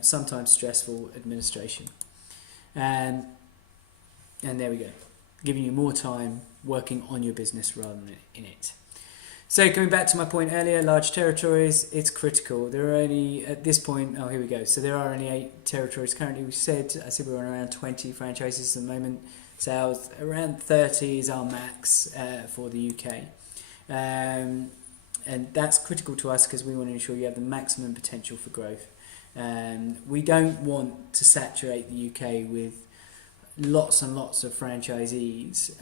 sometimes stressful administration. And there we go, giving you more time working on your business rather than in it. So coming back to my point earlier, large territories, it's critical. There are only, at this point, here we go. So there are only 8 territories currently. I said we're on around 20 franchises at the moment. Sales around 30 is our max for the UK. And that's critical to us because we want to ensure you have the maximum potential for growth. We don't want to saturate the UK with lots and lots of franchisees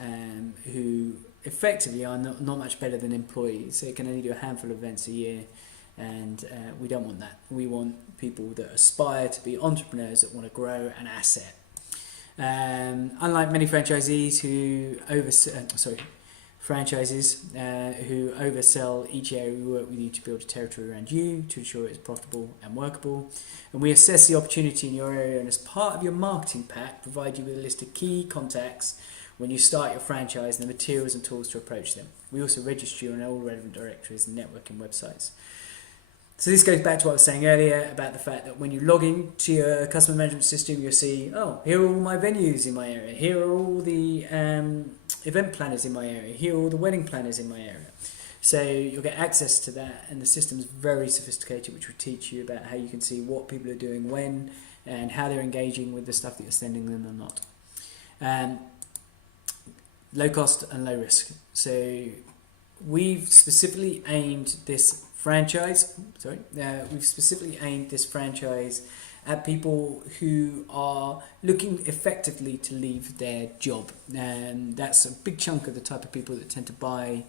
who effectively are not much better than employees. They can only do a handful of events a year, and we don't want that. We want people that aspire to be entrepreneurs that want to grow an asset. Unlike many franchisees who who oversell each area, we work with you to build a territory around you to ensure it's profitable and workable. And we assess the opportunity in your area, and as part of your marketing pack, provide you with a list of key contacts when you start your franchise and the materials and tools to approach them. We also register you on all relevant directories and networking websites. So this goes back to what I was saying earlier about the fact that when you log in to your customer management system, you'll see, here are all my venues in my area. Here are all the event planners in my area. Here are all the wedding planners in my area. So you'll get access to that, and the system's very sophisticated, which will teach you about how you can see what people are doing when and how they're engaging with the stuff that you're sending them or not. Low cost and low risk. So we've specifically aimed this franchise at people who are looking effectively to leave their job. And that's a big chunk of the type of people that tend to buy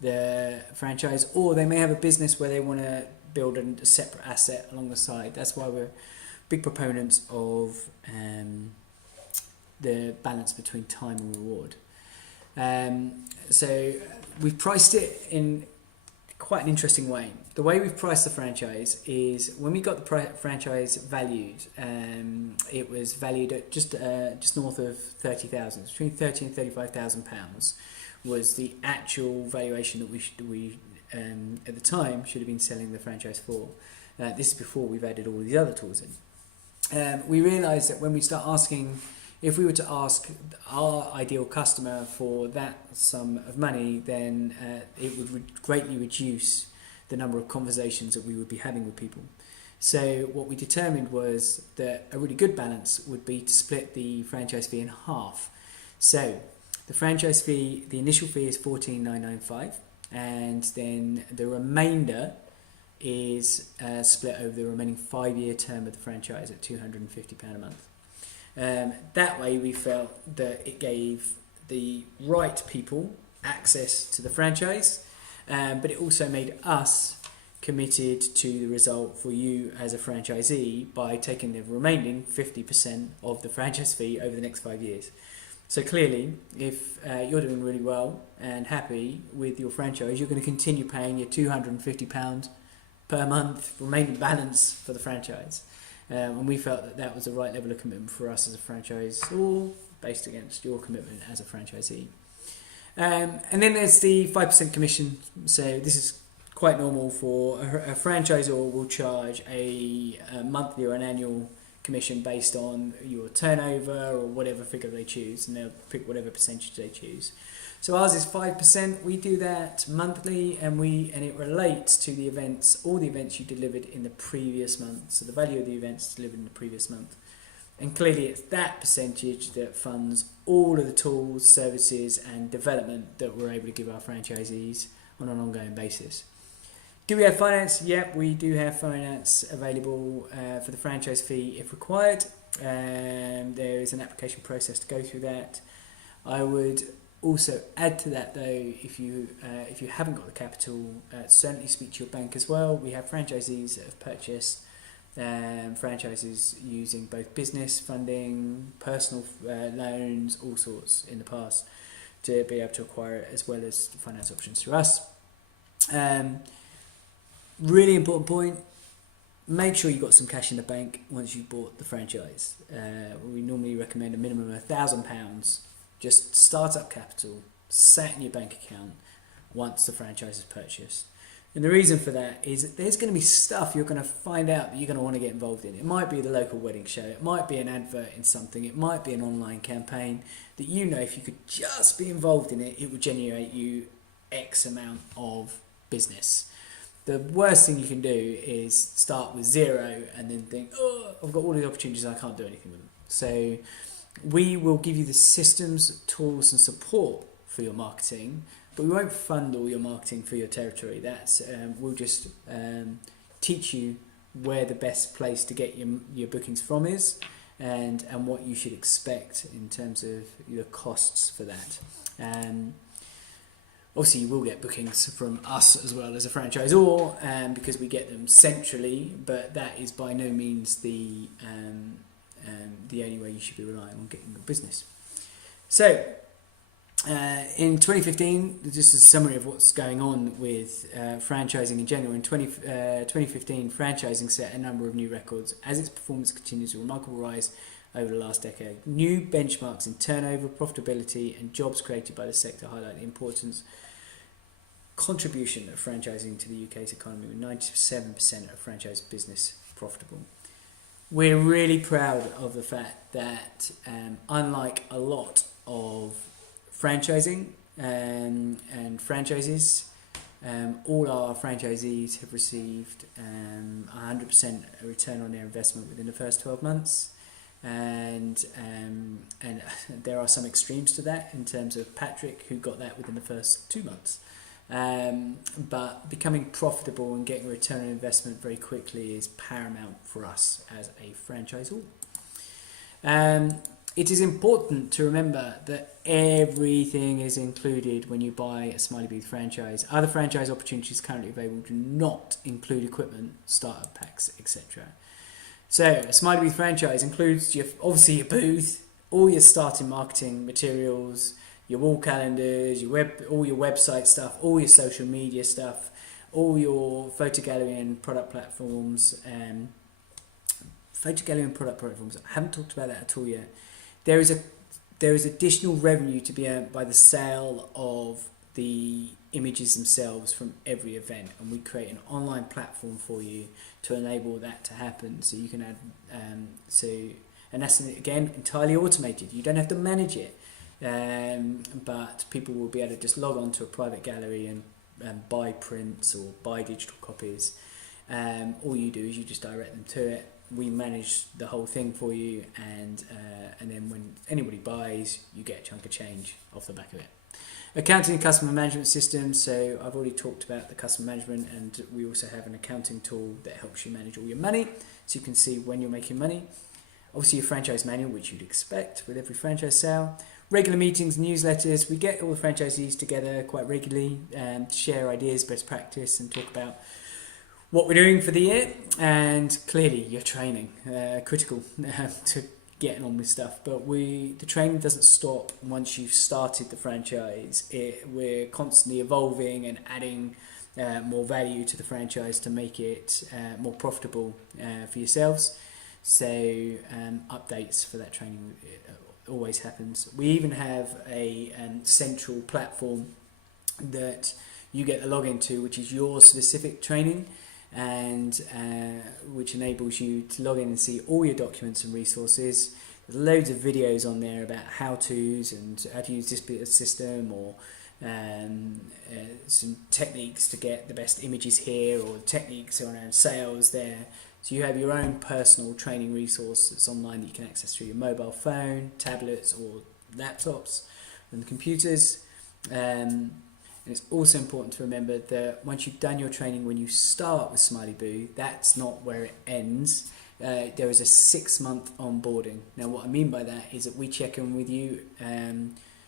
the franchise, or they may have a business where they want to build a separate asset along the side. That's why we're big proponents of the balance between time and reward. So we've priced it in quite an interesting way. The way we've priced the franchise is when we got the franchise valued, it was valued at just north of 30,000, between 30 and 35,000 pounds was the actual valuation that we at the time should have been selling the franchise for. This is before we've added all these other tools in. We realised that when we start asking, if we were to ask our ideal customer for that sum of money, then it would greatly reduce the number of conversations that we would be having with people. So what we determined was that a really good balance would be to split the franchise fee in half. So the franchise fee, the initial fee is $14,995, and then the remainder is split over the remaining 5-year term of the franchise at £250 a month. That way we felt that it gave the right people access to the franchise, but it also made us committed to the result for you as a franchisee by taking the remaining 50% of the franchise fee over the next 5 years. So clearly, if you're doing really well and happy with your franchise, you're going to continue paying your £250 per month remaining balance for the franchise. And we felt that that was the right level of commitment for us as a franchisor, based against your commitment as a franchisee. And then there's the 5% commission. So this is quite normal for a franchisor will charge a monthly or an annual commission based on your turnover or whatever figure they choose, and they'll pick whatever percentage they choose. So ours is 5%. We do that monthly, and it relates to the events, all the events you delivered in the previous month. So the value of the events delivered in the previous month. And clearly it's that percentage that funds all of the tools, services and development that we're able to give our franchisees on an ongoing basis. Do we have finance? Yep, we do have finance available for the franchise fee if required. There is an application process to go through that. I would also add to that, though, if you haven't got the capital, certainly speak to your bank as well. We have franchisees that have purchased franchises using both business funding, personal loans, all sorts in the past to be able to acquire it, as well as finance options through us. Really important point, make sure you've got some cash in the bank once you've bought the franchise. We normally recommend a minimum of £1,000, just start-up capital, sat in your bank account once the franchise is purchased. And the reason for that is that there's going to be stuff you're going to find out that you're going to want to get involved in. It might be the local wedding show, it might be an advert in something, it might be an online campaign that you know if you could just be involved in it, it would generate you X amount of business. The worst thing you can do is start with zero and then think, oh, I've got all these opportunities and I can't do anything with them. So we will give you the systems, tools and support for your marketing, but we won't fund all your marketing for your territory. That's we'll just teach you where the best place to get your bookings from is, and what you should expect in terms of your costs for that. Obviously, you will get bookings from us as well as a franchisor, because we get them centrally, but that is by no means the only way you should be relying on getting your business. So, in 2015, just a summary of what's going on with franchising in general. In 2015, franchising set a number of new records as its performance continues a remarkable rise over the last decade. New benchmarks in turnover, profitability and jobs created by the sector highlight the importance contribution of franchising to the UK's economy, with 97% of franchise business profitable. We're really proud of the fact that unlike a lot of franchising and franchises, all our franchisees have received 100% return on their investment within the first 12 months. And there are some extremes to that in terms of Patrick, who got that within the first 2 months. But becoming profitable and getting a return on investment very quickly is paramount for us as a franchisor. It is important to remember that everything is included when you buy a Smiley Booth franchise. Other franchise opportunities currently available do not include equipment, startup packs, etc. So a Smiley Booth franchise includes obviously your booth, all your starting marketing materials, your wall calendars, all your website stuff, all your social media stuff, all your photo gallery and product platforms. Photo gallery and product platforms. I haven't talked about that at all yet. There is additional revenue to be earned by the sale of the images themselves from every event, and we create an online platform for you to enable that to happen. So you can add and that's again entirely automated. You don't have to manage it, but people will be able to just log on to a private gallery and buy prints or buy digital copies. All you do is you just direct them to it. We manage the whole thing for you, and then when anybody buys, you get a chunk of change off the back of it. Accounting and customer management system. So I've already talked about the customer management, and we also have an accounting tool that helps you manage all your money, so you can see when you're making money. Obviously, your franchise manual, which you'd expect with every franchise sale. Regular meetings, newsletters. We get all the franchisees together quite regularly to share ideas, best practice, and talk about what we're doing for the year. And clearly your training, critical to getting on with stuff. But the training doesn't stop once you've started the franchise. We're constantly evolving and adding more value to the franchise to make it more profitable for yourselves. So updates for that training always happens. We even have a central platform that you get the login to, which is your specific training, and which enables you to log in and see all your documents and resources. There's loads of videos on there about how-tos and how to use this bit of system, or some techniques to get the best images here, or techniques around sales there. So you have your own personal training resource that's online that you can access through your mobile phone, tablets or laptops and computers. And it's also important to remember that once you've done your training, when you start with Smiley Boo, that's not where it ends. There is a 6-month onboarding. Now what I mean by that is that we check in with you,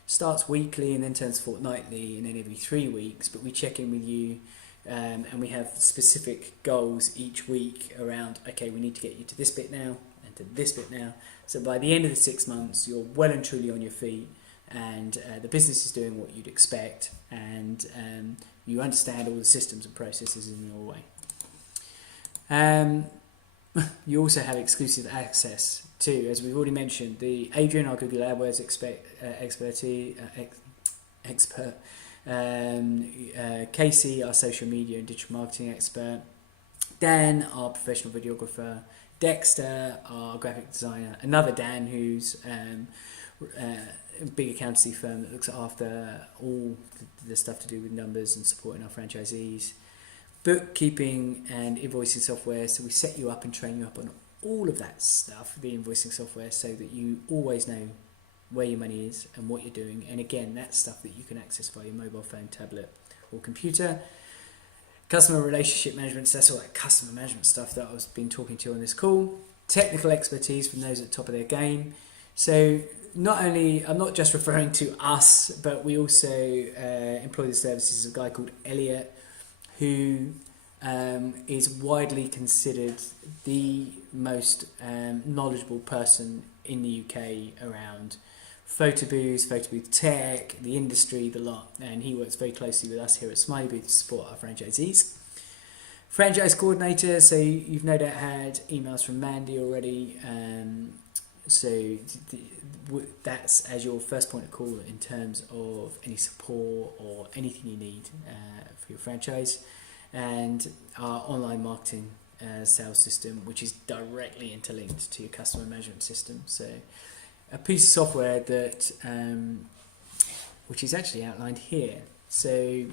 starts weekly and then turns fortnightly and then every 3 weeks, but we check in with you and we have specific goals each week around, okay, we need to get you to this bit now and to this bit now. So by the end of the 6 months, you're well and truly on your feet, and the business is doing what you'd expect, and you understand all the systems and processes in your way. You also have exclusive access to, as we've already mentioned, the Adrian, our Google AdWords expert, Casey, our social media and digital marketing expert, Dan, our professional videographer, Dexter, our graphic designer, another Dan who's a big accountancy firm that looks after all the stuff to do with numbers and supporting our franchisees, bookkeeping and invoicing software. So we set you up and train you up on all of that stuff, the invoicing software, so that you always know where your money is and what you're doing. And again, that's stuff that you can access via your mobile phone, tablet or computer. Customer relationship management, so that's all that customer management stuff that I've been talking to on this call. Technical expertise from those at the top of their game. So I'm not just referring to us, but we also employ the services of a guy called Elliot, who is widely considered the most knowledgeable person in the UK around photo booth tech, the industry, the lot, and he works very closely with us here at Smiley Booth to support our franchisees. Franchise coordinator, so you've no doubt had emails from Mandy already, so that's as your first point of call in terms of any support or anything you need for your franchise, and our online marketing sales system, which is directly interlinked to your customer management system. So a piece of software that which is actually outlined here. So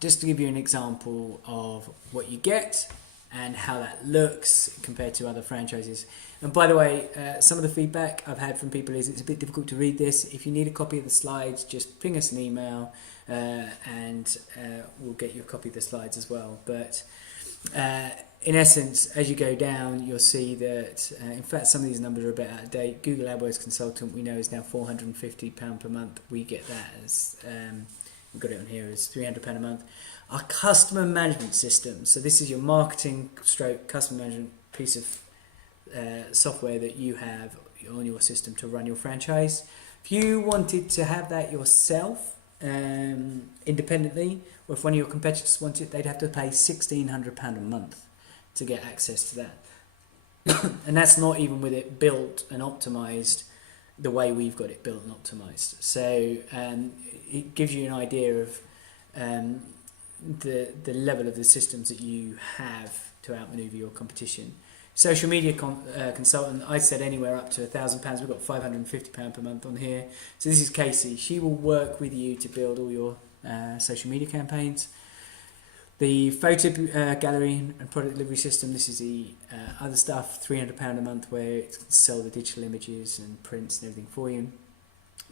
just to give you an example of what you get, and how that looks compared to other franchises. And by the way, some of the feedback I've had from people is it's a bit difficult to read this. If you need a copy of the slides, just ping us an email and we'll get you a copy of the slides as well. But in essence, as you go down, you'll see that, in fact, some of these numbers are a bit out of date. Google AdWords Consultant, we know, is now £450 per month. We get that as, we've got it on here as £300 a month. Our customer management system, so this is your marketing stroke customer management piece of software that you have on your system to run your franchise. If you wanted to have that yourself independently, or if one of your competitors wanted it, they'd have to pay £1,600 a month to get access to that. And that's not even with it built and optimized the way we've got it built and optimized. So it gives you an idea of the level of the systems that you have to outmaneuver your competition. Social media consultant, I said anywhere up to £1,000. We've got £550 per month on here. So this is Casey. She will work with you to build all your social media campaigns. The photo gallery and product delivery system, this is the other stuff, £300 a month, where it can sell the digital images and prints and everything for you.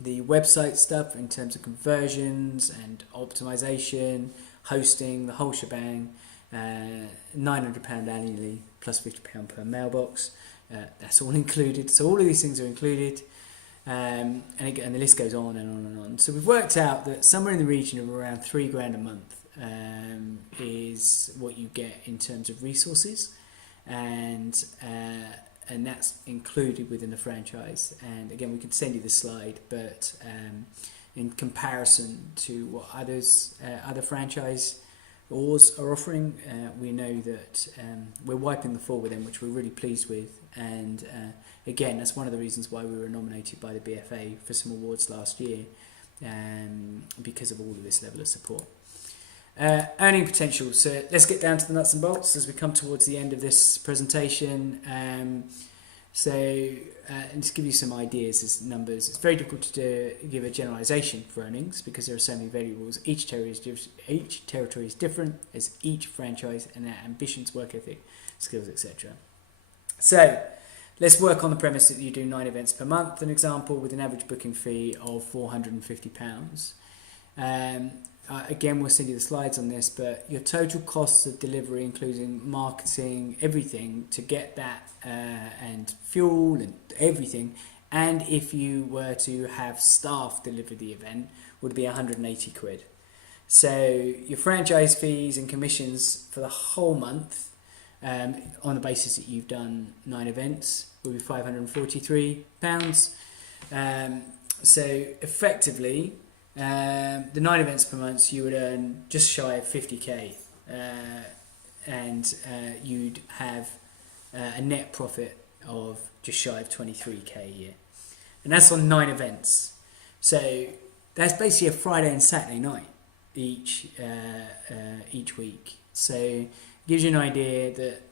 The website stuff in terms of conversions and optimization, hosting, the whole shebang, £900 annually plus £50 per mailbox. That's all included. So all of these things are included. And again, the list goes on and on and on. So we've worked out that somewhere in the region of around £3,000 a month is what you get in terms of resources, and that's included within the franchise. And again, we can send you the slide, but in comparison to what other franchise oars are offering, we know that we're wiping the floor with them, which we're really pleased with. And again, that's one of the reasons why we were nominated by the BFA for some awards last year, because of all of this level of support. Earning potential. So let's get down to the nuts and bolts as we come towards the end of this presentation. And to give you some ideas as numbers, it's very difficult to give a generalization for earnings because there are so many variables. Each territory is different, as each franchise and their ambitions, work ethic, skills, etc. So let's work on the premise that you do 9 events per month, an example, with an average booking fee of £450. Again, we'll send you the slides on this, but your total costs of delivery, including marketing, everything to get that, and fuel and everything, and if you were to have staff deliver the event, would be 180 quid. So your franchise fees and commissions for the whole month, on the basis that you've done 9 events, will be £543. So effectively, the 9 events per month, you would earn just shy of 50k, and you'd have a net profit of just shy of 23k a year, and that's on 9 events. So that's basically a Friday and Saturday night each week. So it gives you an idea that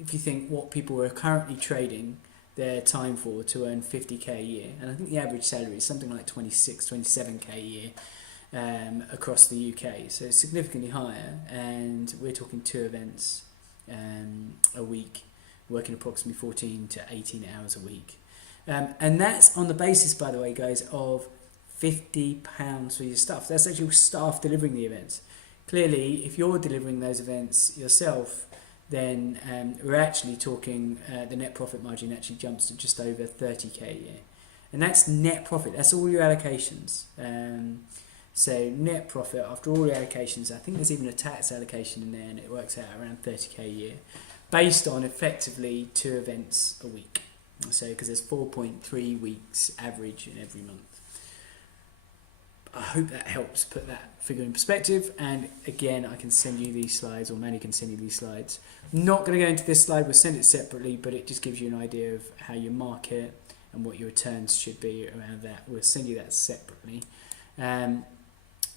if you think what people are currently trading their time for to earn 50k a year, and I think the average salary is something like 27k a year across the UK, so it's significantly higher, and we're talking 2 events a week, working approximately 14 to 18 hours a week, and that's on the basis, by the way guys, of £50 for your staff. That's actually staff delivering the events. Clearly, if you're delivering those events yourself, then we're actually talking the net profit margin actually jumps to just over 30k a year. And that's net profit, that's all your allocations. So net profit after all your allocations, I think there's even a tax allocation in there, and it works out around 30k a year, based on effectively 2 events a week. So because there's 4.3 weeks average in every month. I hope that helps put that figure in perspective, and again I can send you these slides, or Manny can send you these slides. I'm not going to go into this slide, we'll send it separately, but it just gives you an idea of how you market and what your returns should be around that. We'll send you that separately.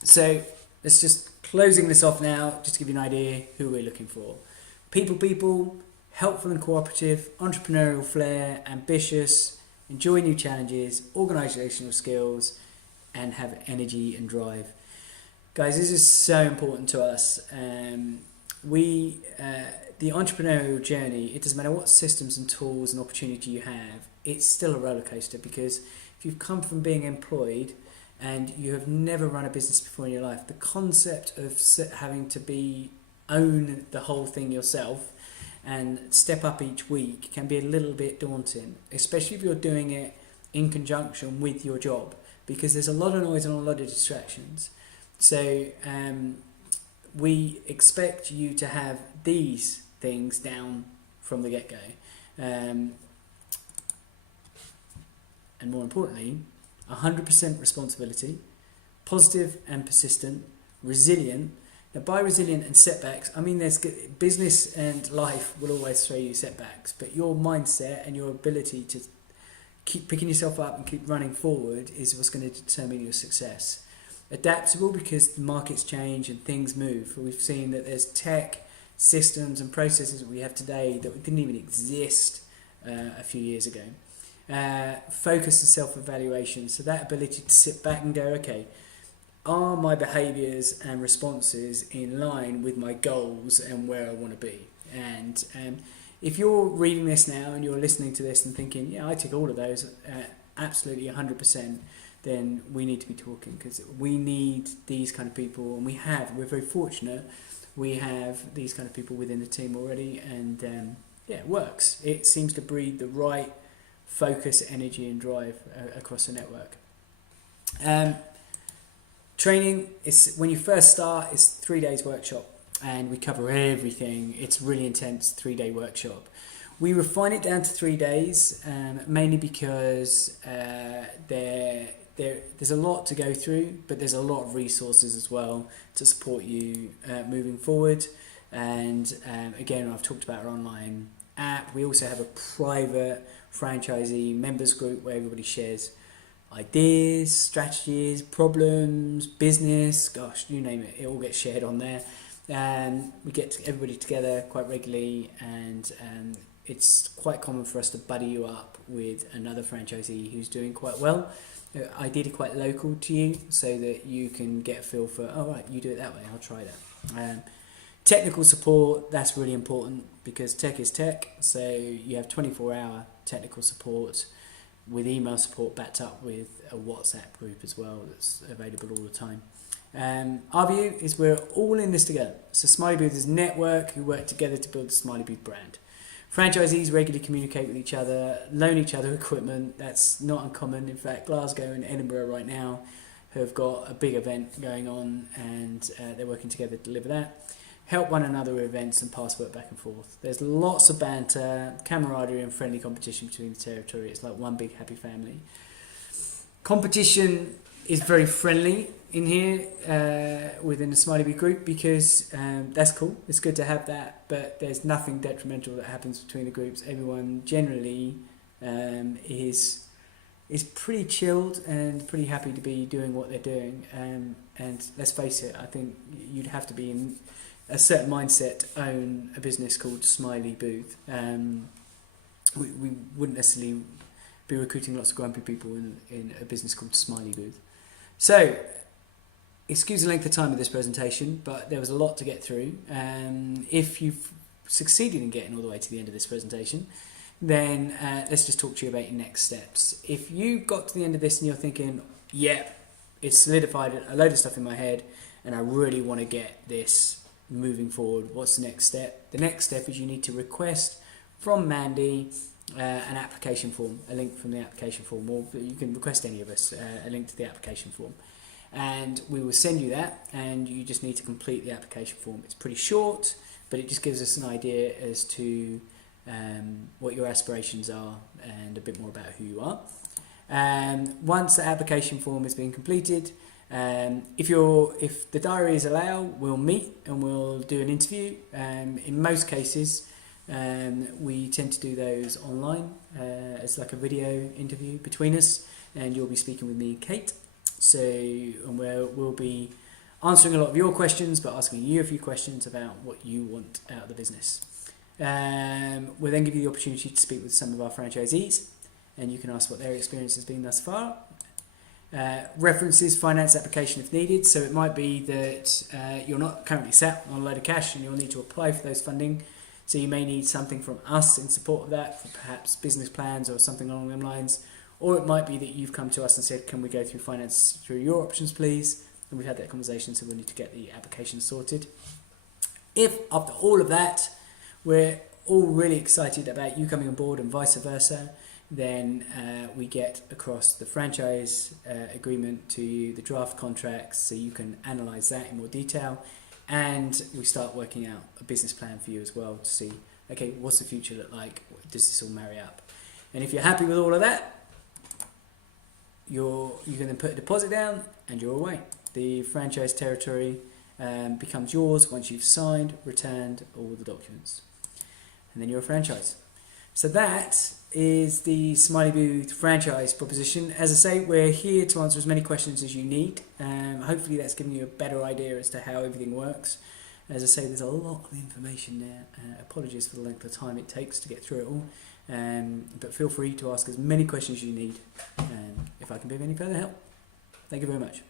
So let's just closing this off now, just to give you an idea who we're looking for. People, helpful and cooperative, entrepreneurial flair, ambitious, enjoy new challenges, organisational skills, and have energy and drive. Guys, this is so important to us. We the entrepreneurial journey, it doesn't matter what systems and tools and opportunity you have, it's still a roller coaster, because if you've come from being employed and you have never run a business before in your life, the concept of having to own the whole thing yourself and step up each week can be a little bit daunting, especially if you're doing it in conjunction with your job, because there's a lot of noise and a lot of distractions. So we expect you to have these things down from the get-go. And more importantly, 100% responsibility, positive and persistent, resilient. Now, by resilient and setbacks, I mean there's business and life will always throw you setbacks, but your mindset and your ability to keep picking yourself up and keep running forward is what's going to determine your success. Adaptable, because the markets change and things move. We've seen that there's tech, systems and processes that we have today that didn't even exist a few years ago. Focus and self-evaluation, so that ability to sit back and go, okay, are my behaviours and responses in line with my goals and where I want to be? And if you're reading this now and you're listening to this and thinking, yeah, I tick all of those, absolutely 100%, then we need to be talking, because we need these kind of people, and we're very fortunate, we have these kind of people within the team already, and it works. It seems to breed the right focus, energy and drive across the network. Training is, when you first start, it's 3 days workshop, and we cover everything. It's really intense 3-day workshop. We refine it down to 3 days, mainly because there's a lot to go through, but there's a lot of resources as well to support you moving forward. And again, I've talked about our online app. We also have a private franchisee members group where everybody shares ideas, strategies, problems, business, gosh, you name it, it all gets shared on there. We get everybody together quite regularly, and it's quite common for us to buddy you up with another franchisee who's doing quite well, ideally quite local to you, so that you can get a feel for, oh right, you do it that way, I'll try that. Technical support, that's really important, because tech is tech, so you have 24-hour technical support with email support backed up with a WhatsApp group as well that's available all the time. Our view is we're all in this together. So Smiley Booth is a network who work together to build the Smiley Booth brand. Franchisees regularly communicate with each other, loan each other equipment. That's not uncommon. In fact, Glasgow and Edinburgh right now have got a big event going on, and they're working together to deliver that. Help one another with events and pass work back and forth. There's lots of banter, camaraderie and friendly competition between the territory. It's like one big happy family. Competition is very friendly in here within the Smiley Bee group, because that's cool. It's good to have that, but there's nothing detrimental that happens between the groups. Everyone generally is pretty chilled and pretty happy to be doing what they're doing. And let's face it, I think you'd have to be in a certain mindset to own a business called Smiley Booth. We wouldn't necessarily be recruiting lots of grumpy people in a business called Smiley Booth. So, excuse the length of time of this presentation, but there was a lot to get through. If you've succeeded in getting all the way to the end of this presentation, then let's just talk to you about your next steps. If you got to the end of this and you're thinking, yeah, it's solidified a load of stuff in my head, and I really want to get this moving forward, what's the next step? The next step is you need to request from Mandy an application form, a link from the application form, or you can request any of us a link to the application form, and we will send you that, and you just need to complete the application form. It's pretty short, but it just gives us an idea as to what your aspirations are and a bit more about who you are. Once the application form has been completed, if the diaries allow, we'll meet and we'll do an interview. In most cases, we tend to do those online as like a video interview between us, and you'll be speaking with me and Kate. So, and we'll be answering a lot of your questions, but asking you a few questions about what you want out of the business. We'll then give you the opportunity to speak with some of our franchisees, and you can ask what their experience has been thus far. References, finance application if needed. So it might be that you're not currently sat on a load of cash and you'll need to apply for those funding. So you may need something from us in support of that, for perhaps business plans or something along those lines. Or it might be that you've come to us and said, can we go through finance through your options, please? And we've had that conversation, so we need to get the application sorted. If after all of that, we're all really excited about you coming on board and vice versa, then we get across the franchise agreement to you, the draft contracts, so you can analyse that in more detail. And we start working out a business plan for you as well to see, okay, what's the future look like? Does this all marry up? And if you're happy with all of that, you can then put a deposit down and you're away. The franchise territory becomes yours once you've signed, returned all the documents. And then you're a franchise. So that is the Smiley Booth franchise proposition. As I say, we're here to answer as many questions as you need. Hopefully that's given you a better idea as to how everything works. As I say, there's a lot of information there. Apologies for the length of time it takes to get through it all. But feel free to ask as many questions as you need if I can be of any further help. Thank you very much.